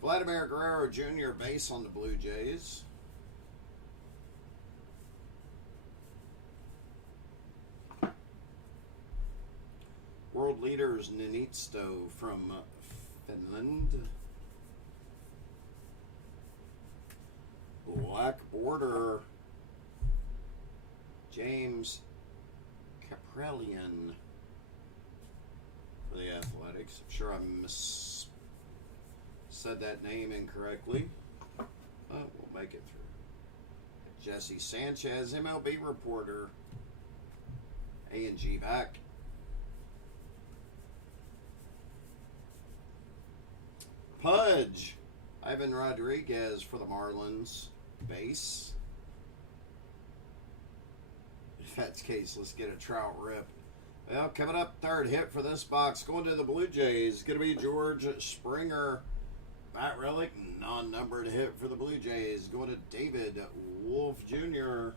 Vladimir Guerrero Jr. base on the Blue Jays. World leaders Ninitsto from Finland. Black border James Kaprelian for the Athletics. I'm sure I said that name incorrectly. We'll make it through. Jesse Sanchez, MLB reporter. A&G back. Pudge. Ivan Rodriguez for the Marlins. Base. If that's the case, let's get a Trout rip. Well, coming up, third hit for this box. Going to the Blue Jays. Going to be George Springer. Bat relic, non-numbered hit for the Blue Jays. Going to David Wolf Jr.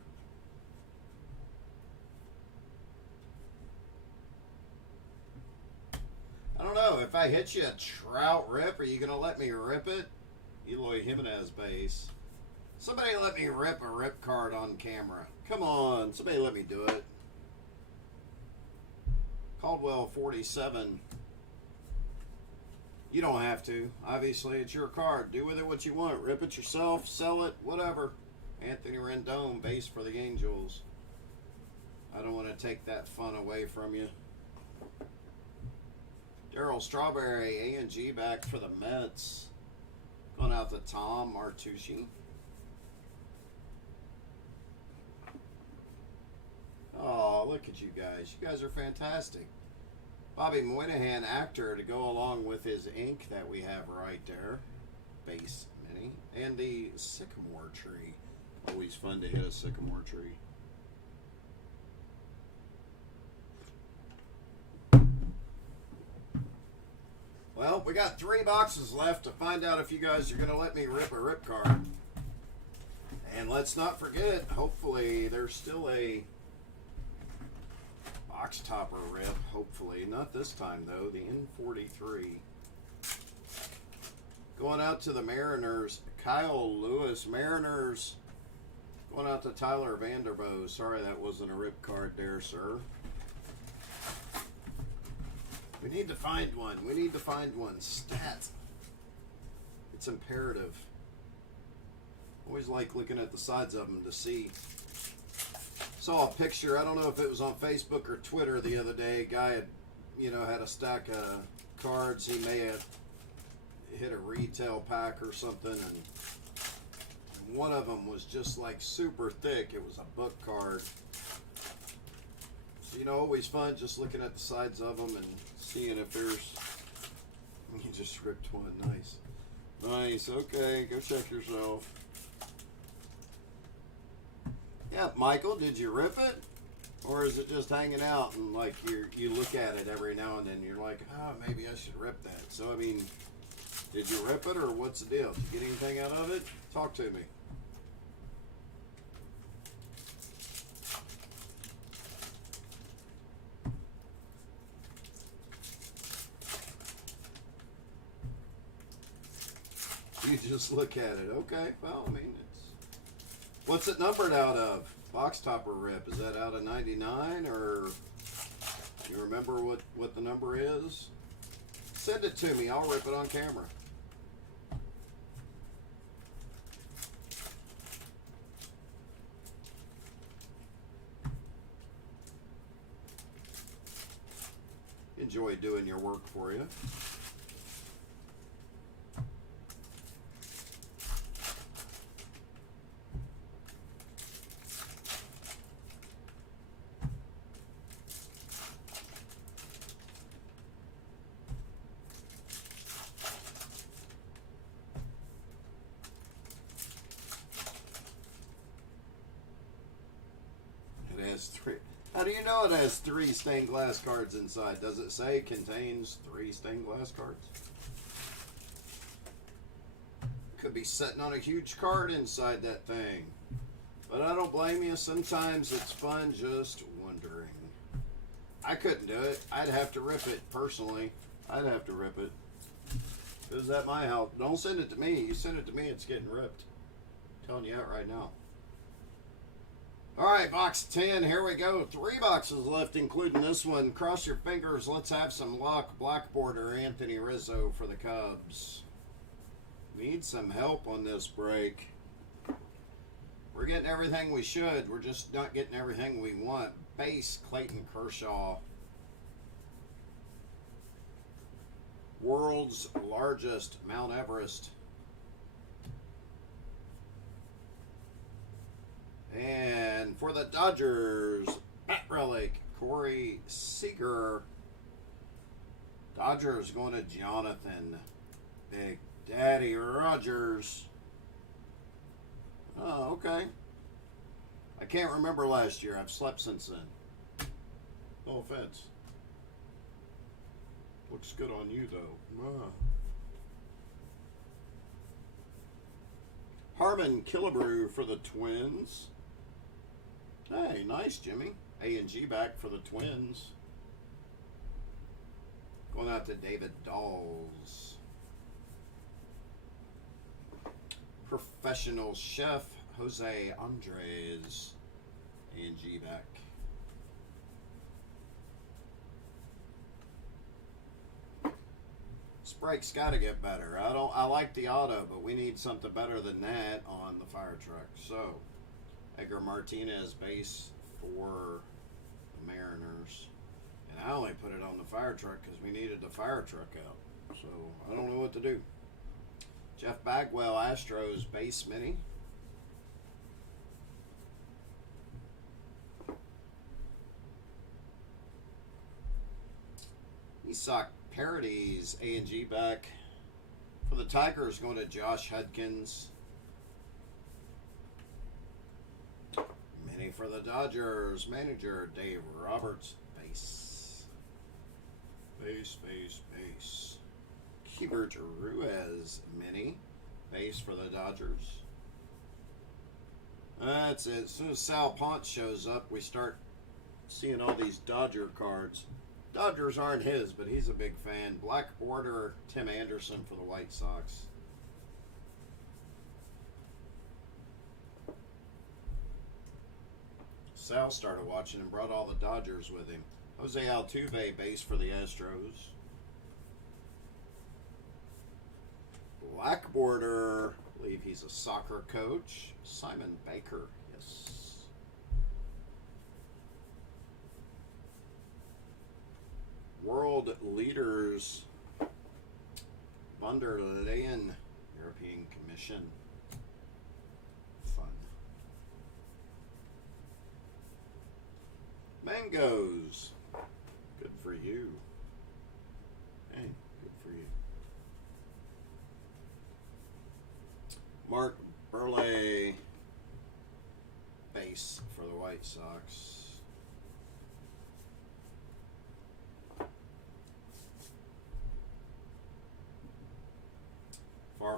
I don't know. If I hit you a Trout rip, are you going to let me rip it? Eloy Jimenez base. Somebody let me rip a rip card on camera. Come on. Somebody let me do it. Caldwell 47. You don't have to. Obviously, it's your card. Do with it what you want. Rip it yourself. Sell it. Whatever. Anthony Rendon, base for the Angels. I don't want to take that fun away from you. Darryl Strawberry, A&G back for the Mets. Going out to Tom Martucci. Oh, look at you guys. You guys are fantastic. Bobby Moynihan, actor, to go along with his ink that we have right there. Base mini. And the sycamore tree. Always fun to hit a sycamore tree. Well, we got 3 boxes left to find out if you guys are going to let me rip a rip card. And let's not forget, hopefully there's still a box topper rip, hopefully. Not this time, though. The N43. Going out to the Mariners. Kyle Lewis, Mariners. Going out to Tyler Vanderboe. Sorry that wasn't a rip card there, sir. We need to find one. We need to find one. Stat. It's imperative. Always like looking at the sides of them to see. Saw a picture. I don't know if it was on Facebook or Twitter the other day. A guy had, had a stack of cards. He may have hit a retail pack or something, and one of them was just like super thick. It was a book card. So, always fun just looking at the sides of them and seeing if there's... You just ripped one. Nice. Nice. Okay, go check yourself. Yeah, Michael, did you rip it? Or is it just hanging out and like you look at it every now and then and you're like, oh, maybe I should rip that. So, did you rip it or what's the deal? Did you get anything out of it? Talk to me. You just look at it. Okay, well, it's... What's it numbered out of? Box topper rip. Is that out of 99 or... You remember what the number is? Send it to me. I'll rip it on camera. Enjoy doing your work for you. has 3. How do you know it has 3 stained glass cards inside? Does it say contains 3 stained glass cards? Could be sitting on a huge card inside that thing. But I don't blame you. Sometimes it's fun just wondering. I couldn't do it. I'd have to rip it personally. I'd have to rip it. It was at my house. Don't send it to me. You send it to me, it's getting ripped. I'm telling you that right now. All right, box 10. Here we go. 3 boxes left, including this one. Cross your fingers. Let's have some luck. Black border, Anthony Rizzo for the Cubs. Need some help on this break. We're getting everything we should. We're just not getting everything we want. Base, Clayton Kershaw. World's largest, Mount Everest. And for the Dodgers, Bat Relic, Corey Seager. Dodgers going to Jonathan. Big Daddy Rogers. Oh, okay. I can't remember last year. I've slept since then. No offense. Looks good on you, though. Harmon Killebrew for the Twins. Hey, nice, Jimmy. A&G back for the Twins. Going out to David Dawes. Professional Chef Jose Andres. A&G back. This break's got to get better. I like the auto, but we need something better than that on the fire truck. So, Edgar Martinez base for the Mariners. And I only put it on the fire truck because we needed the fire truck out. So, I don't know what to do. Jeff Bagwell, Astros base mini. Isak Parodies, A&G back. For the Tigers, going to Josh Hudkins. Mini for the Dodgers, manager Dave Roberts, base. Base. Keibert Ruiz, mini. Base for the Dodgers. That's it. As soon as Sal Ponce shows up, we start seeing all these Dodger cards. Dodgers aren't his, but he's a big fan. Black border, Tim Anderson for the White Sox. Sal started watching and brought all the Dodgers with him. Jose Altuve, base for the Astros. Black border, I believe he's a soccer coach. Simon Baker, yes. World leaders, von der Leyen, European Commission. Fun. Mangoes. Good for you. Hey, good for you. Mark Burley, base for the White Sox.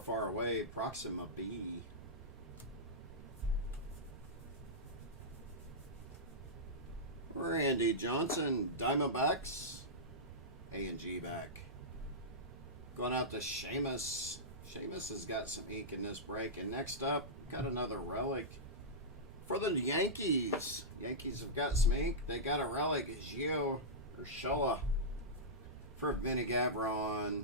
Far away, Proxima B. Randy Johnson, Diamondbacks. A&G back. Going out to Seamus. Seamus has got some ink in this break. And next up, got another relic for the Yankees. Yankees have got some ink. They got a relic, Gio Urshela for Vinny Gavron.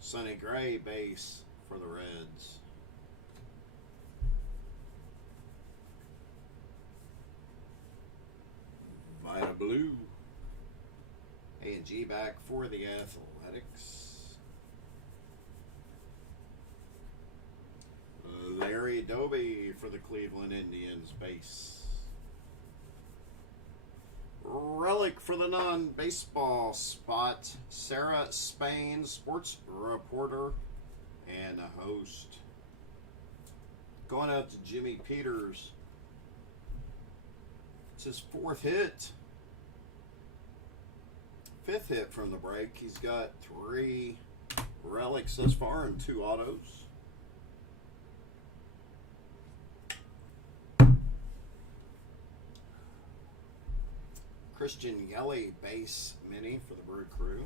Sonny Gray base for the Reds. Vita Blue. A&G back for the Athletics. Larry Doby for the Cleveland Indians base. Relic Relic for the non-baseball spot. Sarah Spain, sports reporter and a host. Going out to Jimmy Peters. It's his 4th hit. 5th hit from the break. He's got 3 relics thus far and 2 autos. Christian Yelly base mini for the Bird Crew.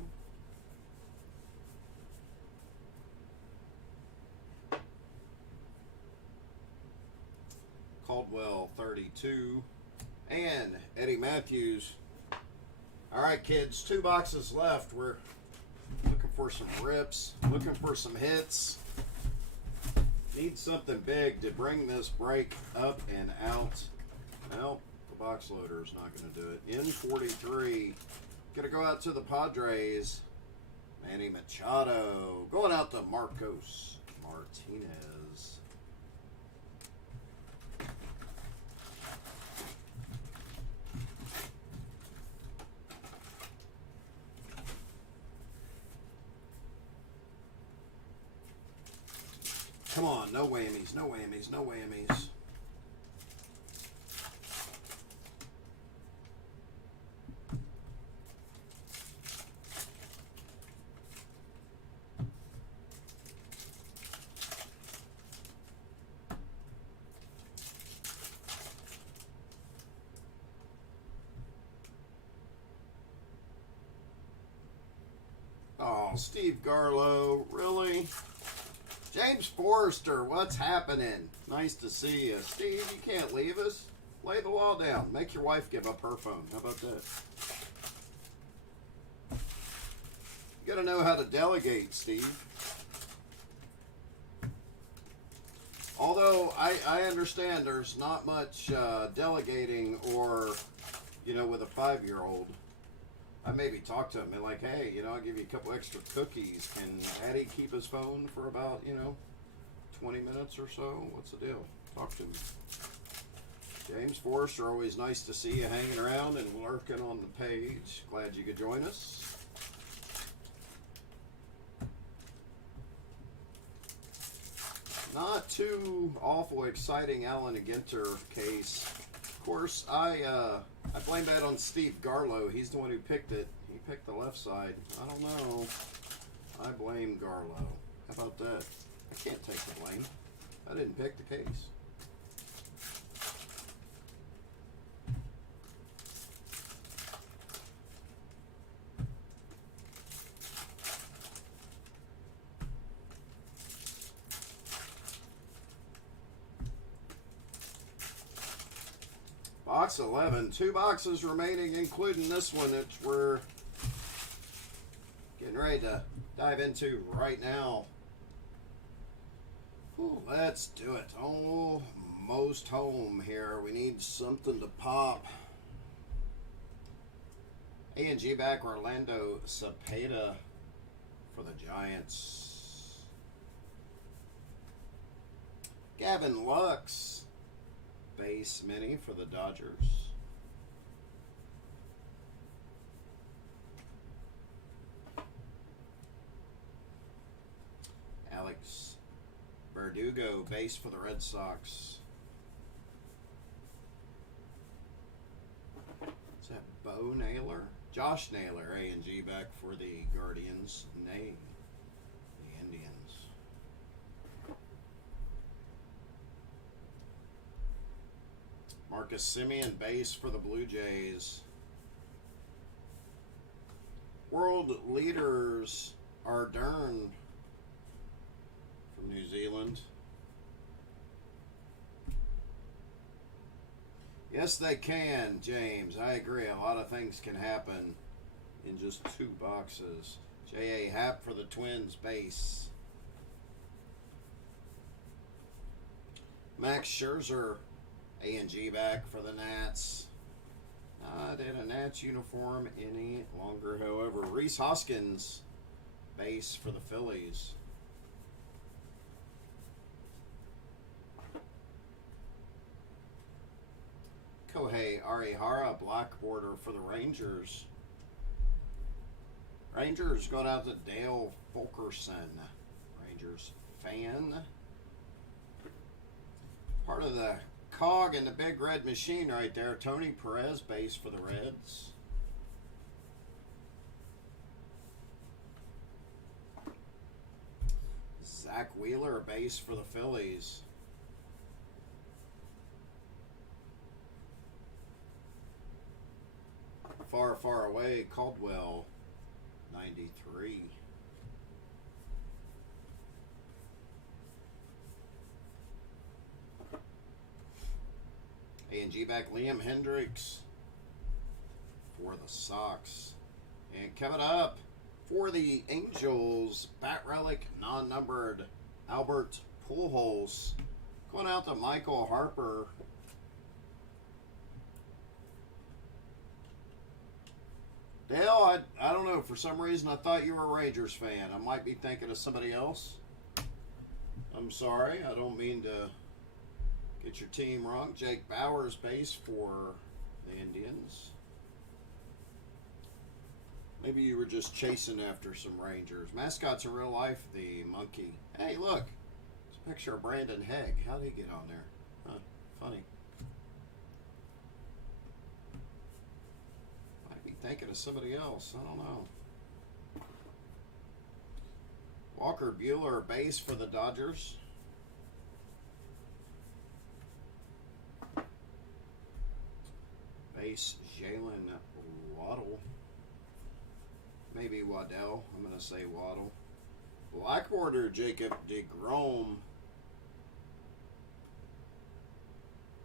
Caldwell 32. And Eddie Matthews. All right, kids, 2 boxes left. We're looking for some rips, looking for some hits. Need something big to bring this break up and out. Well, the box loader is not going to do it. In 43, going to go out to the Padres. Manny Machado. Going out to Marcos Martinez. Come on, no whammies, no whammies, no whammies. Oh, Steve Garlow, really? James Forrester, what's happening? Nice to see you. Steve, you can't leave us. Lay the law down. Make your wife give up her phone. How about that? You got to know how to delegate, Steve. Although I understand there's not much delegating or, with a 5-year-old. I maybe talk to him and like, hey, I'll give you a couple extra cookies. Can Addie keep his phone for about, 20 minutes or so? What's the deal? Talk to me. James Forrester, always nice to see you hanging around and lurking on the page. Glad you could join us. Not too awful exciting Alan Ginter case. Of course, I blame that on Steve Garlow. He's the one who picked it. He picked the left side. I don't know. I blame Garlow. How about that? I can't take the blame. I didn't pick the case. Box 11, 2 boxes remaining, including this one that we're getting ready to dive into right now. Ooh, let's do it. Almost home here. We need something to pop. A&G back, Orlando Cepeda for the Giants. Gavin Lux. Base mini for the Dodgers. Alex Verdugo, base for the Red Sox. Is that Bo Naylor? Josh Naylor, A&G back for the Guardians. Nay, the Indians. Marcus Semien, base for the Blue Jays. World leaders are Dern from New Zealand. Yes, they can, James. I agree. A lot of things can happen in just 2 boxes. J.A. Happ for the Twins, base. Max Scherzer, A&G back for the Nats. Not in a Nats uniform any longer, however. Rhys Hoskins, base for the Phillies. Kohei Arihara, black border for the Rangers. Rangers going out to Dale Fulkerson. Rangers fan. Part of the cog in the big red machine right there. Tony Perez, base for the Reds. Zach Wheeler, base for the Phillies. Far, far away, Caldwell, 93. A&G back, Liam Hendricks for the Sox. And coming up for the Angels, bat relic, non-numbered, Albert Pujols. Going out to Michael Harper. Dale, I don't know. For some reason, I thought you were a Rangers fan. I might be thinking of somebody else. I'm sorry. I don't mean to get your team wrong. Jake Bauers, base for the Indians. Maybe you were just chasing after some Rangers. Mascots in real life, the monkey. Hey, look. It's a picture of Brandon Haig. How did he get on there? Huh, funny. Thinking of somebody else. I don't know. Walker Buehler, base for the Dodgers. Base Jalen Waddle. Maybe Waddell. I'm going to say Waddle. Black border Jacob deGrom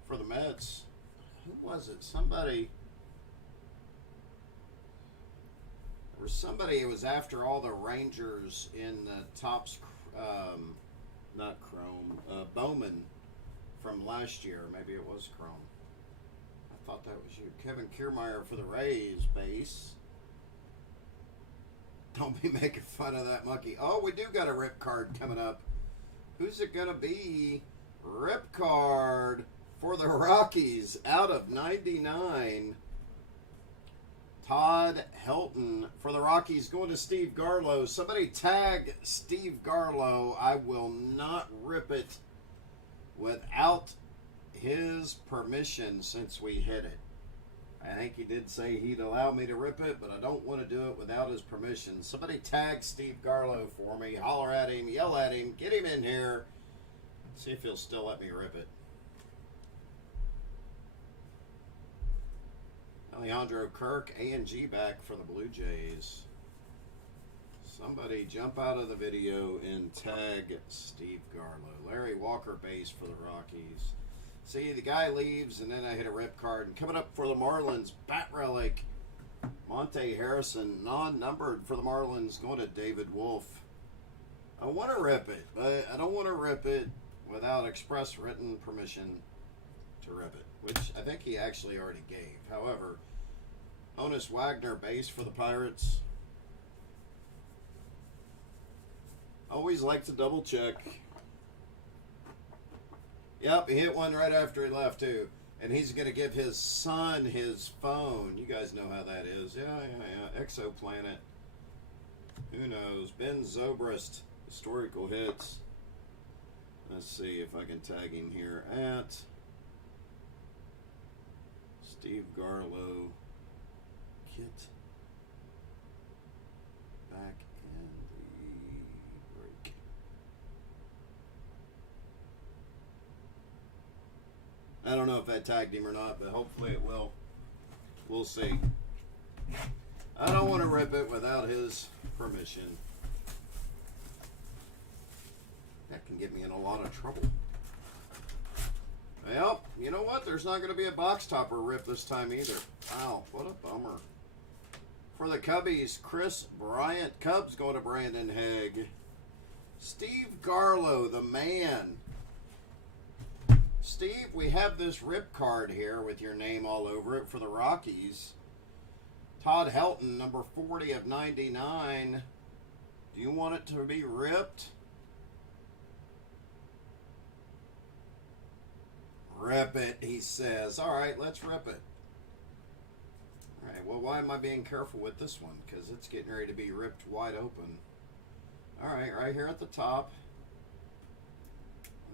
for the Mets. Who was it? Somebody. There was somebody who was after all the Rangers in the Topps, not Chrome, Bowman from last year. Maybe it was Chrome. I thought that was you. Kevin Kiermaier for the Rays, base. Don't be making fun of that monkey. Oh, we do got a rip card coming up. Who's it going to be? Rip card for the Rockies out of 99. Todd Helton for the Rockies going to Steve Garlow. Somebody tag Steve Garlow. I will not rip it without his permission since we hit it. I think he did say he'd allow me to rip it, but I don't want to do it without his permission. Somebody tag Steve Garlow for me. Holler at him, yell at him, get him in here. See if he'll still let me rip it. Alejandro Kirk, A&G back for the Blue Jays. Somebody jump out of the video and tag Steve Garlow. Larry Walker, base for the Rockies. See, the guy leaves, and then I hit a rip card. And coming up for the Marlins, bat relic, Monte Harrison, non-numbered for the Marlins, going to David Wolf. I want to rip it, but I don't want to rip it without express written permission to rip it, which I think he actually already gave. However, Honus Wagner, base for the Pirates. Always like to double check. Yep, he hit one right after he left, too. And he's going to give his son his phone. You guys know how that is. Yeah. Exoplanet. Who knows? Ben Zobrist, historical hits. Let's see if I can tag him here at Steve Garlow. Kit. Back in the break. I don't know if I tagged him or not, but hopefully it will. We'll see. I don't want to rip it without his permission. That can get me in a lot of trouble. Well, you know what? There's not going to be a box topper rip this time either. Wow, what a bummer. For the Cubbies, Chris Bryant. Cubs going to Brandon Haig. Steve Garlow, the man. Steve, we have this rip card here with your name all over it for the Rockies. Todd Helton, number 40 of 99. Do you want it to be ripped? Rip it, he says. All right, let's rip it. Alright, well, why am I being careful with this one? Because it's getting ready to be ripped wide open. Alright, right here at the top.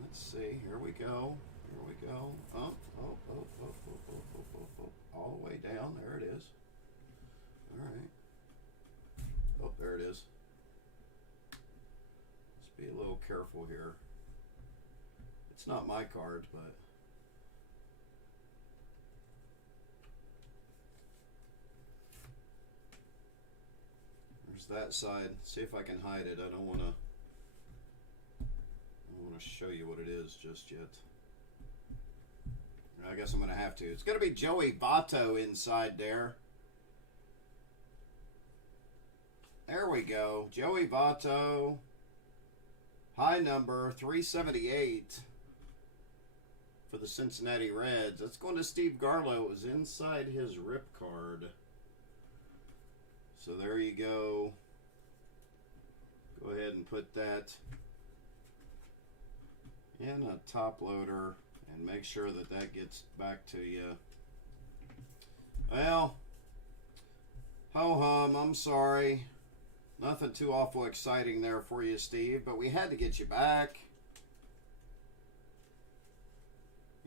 Let's see. Here we go. Here we go. Oh, oh, oh, oh, oh, oh, oh, oh, oh. All the way down. There it is. Alright. Oh, there it is. Let's be a little careful here. It's not my card, but... There's that side. See if I can hide it. I don't want to show you what it is just yet. I guess I'm going to have to. It's going to be Joey Votto inside there. There we go. Joey Votto. High number 378 for the Cincinnati Reds. That's going to Steve Garlow. It was inside his rip card. So there you go. Go ahead and put that in a top loader and make sure that that gets back to you. Well, ho-hum, I'm sorry. Nothing too awful exciting there for you, Steve, but we had to get you back.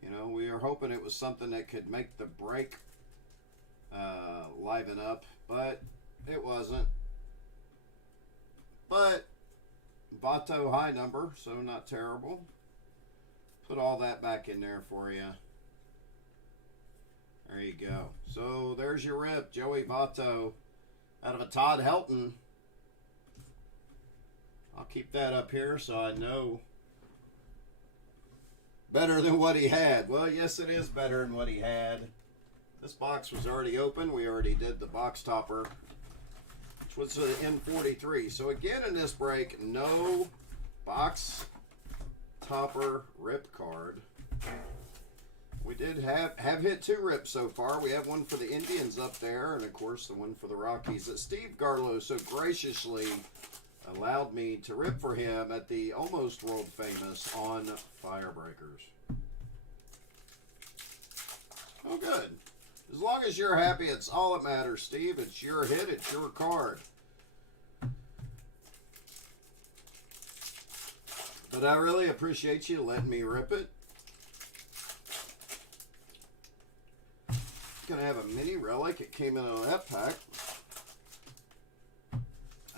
You know, we were hoping it was something that could make the break liven up, but it wasn't. But Votto high number, so not terrible. Put all that back in there for you. There you go. So there's your rip, Joey Votto out of a Todd Helton. I'll keep that up here so I know better than what he had. Well, yes, it is better than what he had. This box was already open. We already did the box topper, which was the N43. So again, in this break, no box topper rip card. We did have hit 2 rips so far. We have one for the Indians up there, and of course the one for the Rockies that Steve Garlow so graciously allowed me to rip for him at the almost world famous on Firebreakers. Oh, good. As long as you're happy, it's all that matters, Steve. It's your hit, it's your card. But I really appreciate you letting me rip it. Gonna have a mini relic. It came in on that pack.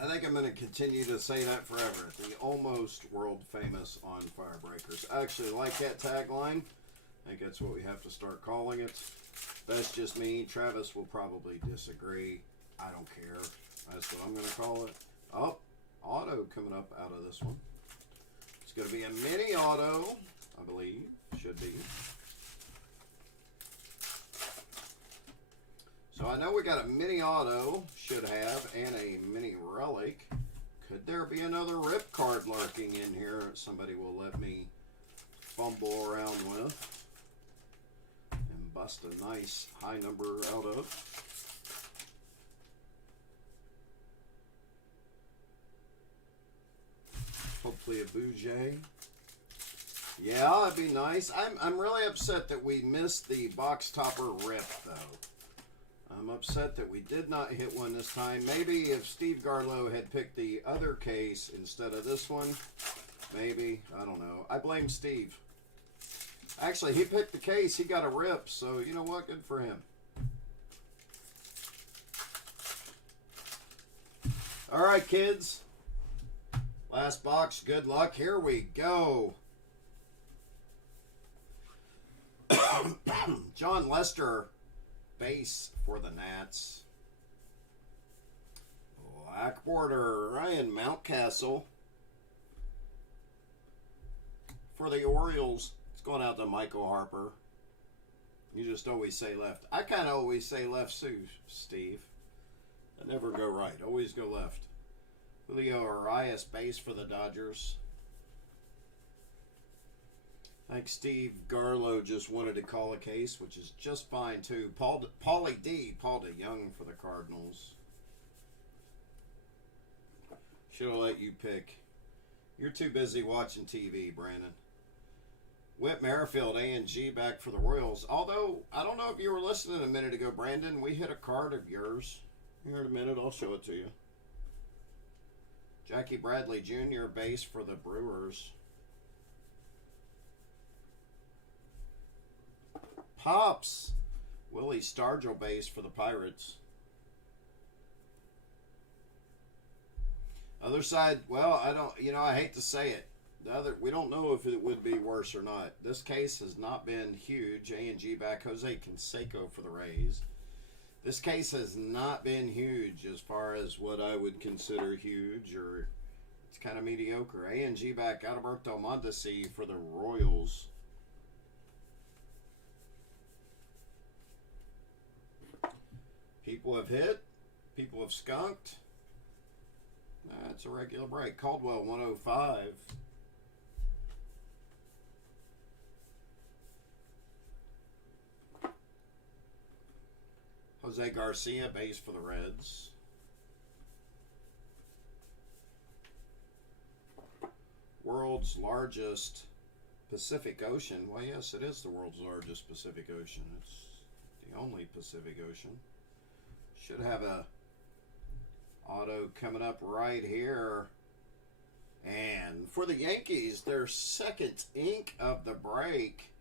I think I'm going to continue to say that forever. The almost world famous on Firebreakers. I actually like that tagline. I think that's what we have to start calling it. That's just me. Travis will probably disagree. I don't care. That's what I'm going to call it. Oh, auto coming up out of this one. It's going to be a mini auto, I believe. Should be. So I know we got a mini auto, should have, and a mini relic. Could there be another rip card lurking in here somebody will let me fumble around with and bust a nice high number out of? Hopefully a Bouger. Yeah, that'd be nice. I'm really upset that we missed the box topper rip, though. I'm upset that we did not hit one this time. Maybe if Steve Garlow had picked the other case instead of this one, maybe. I don't know. I blame Steve. Actually, he picked the case. He got a rip, so you know what? Good for him. All right, kids. Last box. Good luck. Here we go. John Lester, base for the Nats. Black border, Ryan Mountcastle. For the Orioles, it's going out to Michael Harper. You just always say left. I kind of always say left, Steve. I never go right. Always go left. Julio Arias, base for the Dodgers. I think Steve Garlow just wanted to call a case, which is just fine, too. Paulie D, Paul DeYoung for the Cardinals. Should have let you pick. You're too busy watching TV, Brandon. Whit Merrifield, A&G back for the Royals. Although, I don't know if you were listening a minute ago, Brandon. We hit a card of yours. Here in a minute, I'll show it to you. Jackie Bradley Jr., base for the Brewers. Pops. Willie Stargell, base for the Pirates. Other side, well, I hate to say it. We don't know if it would be worse or not. This case has not been huge. A&G back, Jose Canseco for the Rays. This case has not been huge as far as what I would consider huge, or it's kind of mediocre. A&G back, Adalberto Mondesi for the Royals. People have hit. People have skunked. That's a regular break. Caldwell, 105. Jose Garcia, base for the Reds. World's largest Pacific Ocean. Well, yes, it is the world's largest Pacific Ocean. It's the only Pacific Ocean. Should have a auto coming up right here. And for the Yankees, their second ink of the break,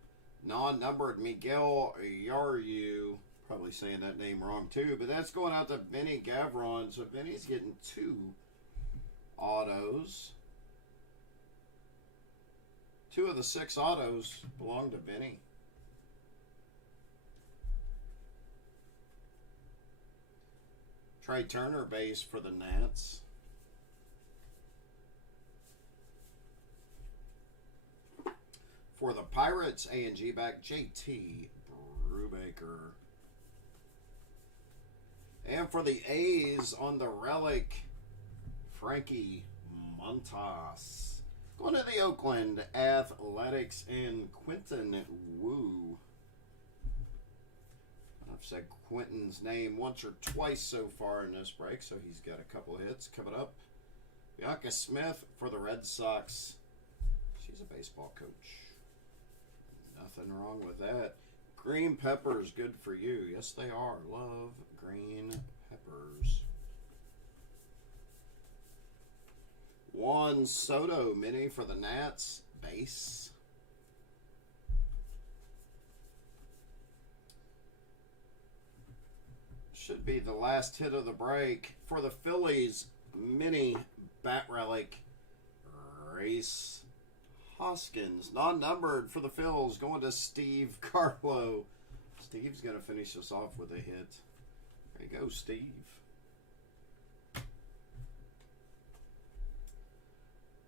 non-numbered Miguel Yaryu. Probably saying that name wrong too, but that's going out to Vinny Gavron. So Vinny's getting 2 autos. 2 of the 6 autos belong to Vinny. Trey Turner, base for the Nats. For the Pirates, A&G back, JT Brubaker. And for the A's on the relic, Frankie Montas. Going to the Oakland Athletics and Quentin Wu. I've said Quentin's name once or twice so far in this break, so he's got a couple of hits coming up. Bianca Smith for the Red Sox. She's a baseball coach. Nothing wrong with that. Green peppers, good for you. Yes, they are. Love green peppers. Juan Soto mini for the Nats, base. Should be the last hit of the break. For the Phillies, mini bat relic, Race Hoskins. Non-numbered for the Phils, going to Steve Carlo. Steve's going to finish us off with a hit. There you go, Steve.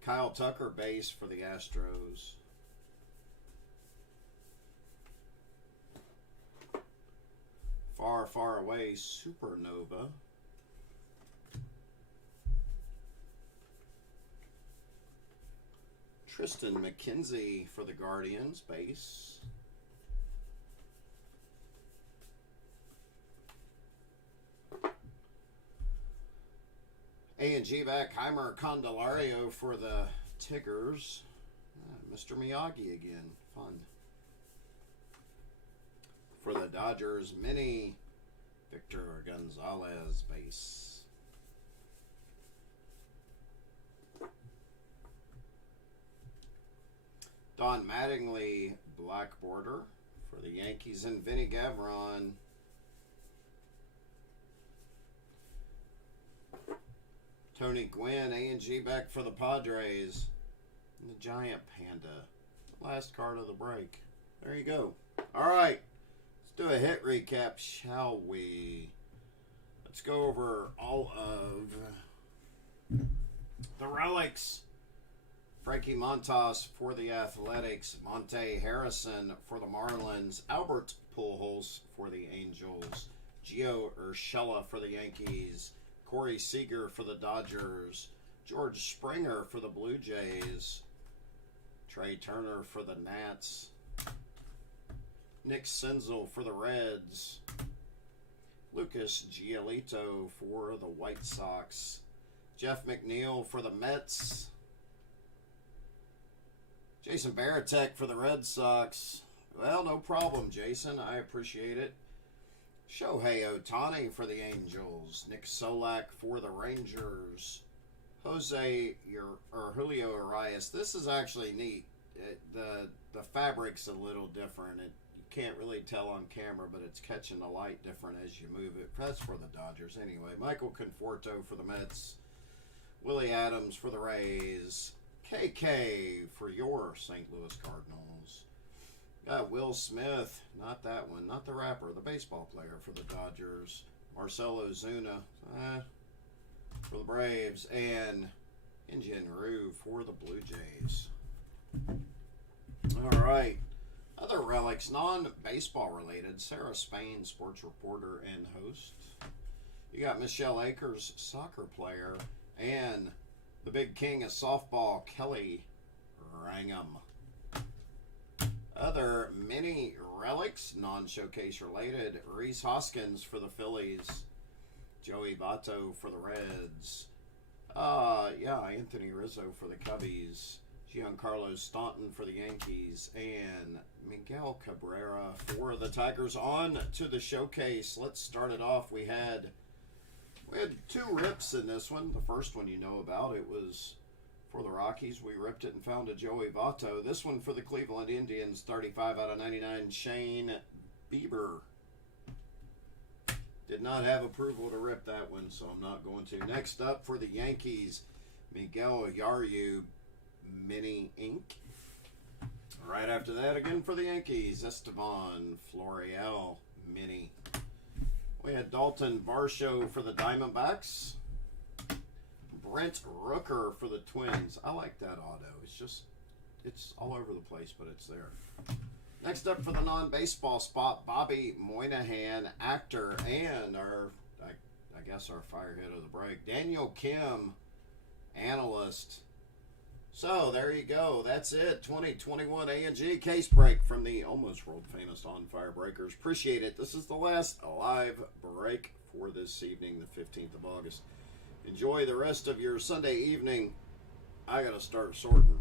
Kyle Tucker, base for the Astros. Far, far away, Supernova. Tristan McKenzie for the Guardians, base. A&G back, Heimer Candelario for the Tigers. Mr. Miyagi again, fun. For the Dodgers, mini Victor Gonzalez, base. Don Mattingly, black border for the Yankees, and Vinny Gavron. Tony Gwynn, A&G back for the Padres. And the Giant Panda. Last card of the break. There you go. All right. Let's do a hit recap, shall we? Let's go over all of the relics. Frankie Montas for the Athletics. Monte Harrison for the Marlins. Albert Pujols for the Angels. Gio Urshela for the Yankees. Corey Seager for the Dodgers. George Springer for the Blue Jays. Trey Turner for the Nats. Nick Senzel for the Reds. Lucas Giolito for the White Sox. Jeff McNeil for the Mets. Jason Baratek for the Red Sox. Well, no problem, Jason. I appreciate it. Shohei Ohtani for the Angels. Nick Solak for the Rangers. Julio Arias. This is actually neat. The fabric's a little different. You can't really tell on camera, but it's catching the light different as you move it. That's for the Dodgers anyway. Michael Conforto for the Mets. Willie Adams for the Rays. KK for your St. Louis Cardinals. Got Will Smith, not that one, not the rapper, the baseball player for the Dodgers. Marcelo Ozuna for the Braves. And Injin Ryu for the Blue Jays. All right. Other relics, non-baseball related. Sarah Spain, sports reporter and host. You got Michelle Akers, soccer player. And the big king of softball, Kelly Wrangham. Other mini relics, non-showcase related. Reese Hoskins for the Phillies. Joey Votto for the Reds. Anthony Rizzo for the Cubbies. Giancarlo Stanton for the Yankees. And Miguel Cabrera for the Tigers. On to the showcase. Let's start it off. We had two rips in this one. The first one you know about. It was for the Rockies. We ripped it and found a Joey Votto. This one for the Cleveland Indians, 35 out of 99, Shane Bieber. Did not have approval to rip that one, so I'm not going to. Next up for the Yankees, Miguel Yaryu, Mini Ink. Right after that, again for the Yankees, Estevan Florial, Mini. We had Dalton Varsho for the Diamondbacks. Brent Rooker for the Twins. I like that auto. It's all over the place, but it's there. Next up for the non-baseball spot, Bobby Moynihan, actor, and our firehead of the break, Daniel Kim, analyst. So there you go. That's it. 2021 A&G case break from the almost world famous On Fire Breakers. Appreciate it. This is the last live break for this evening, the 15th of August. Enjoy the rest of your Sunday evening. I got to start sorting.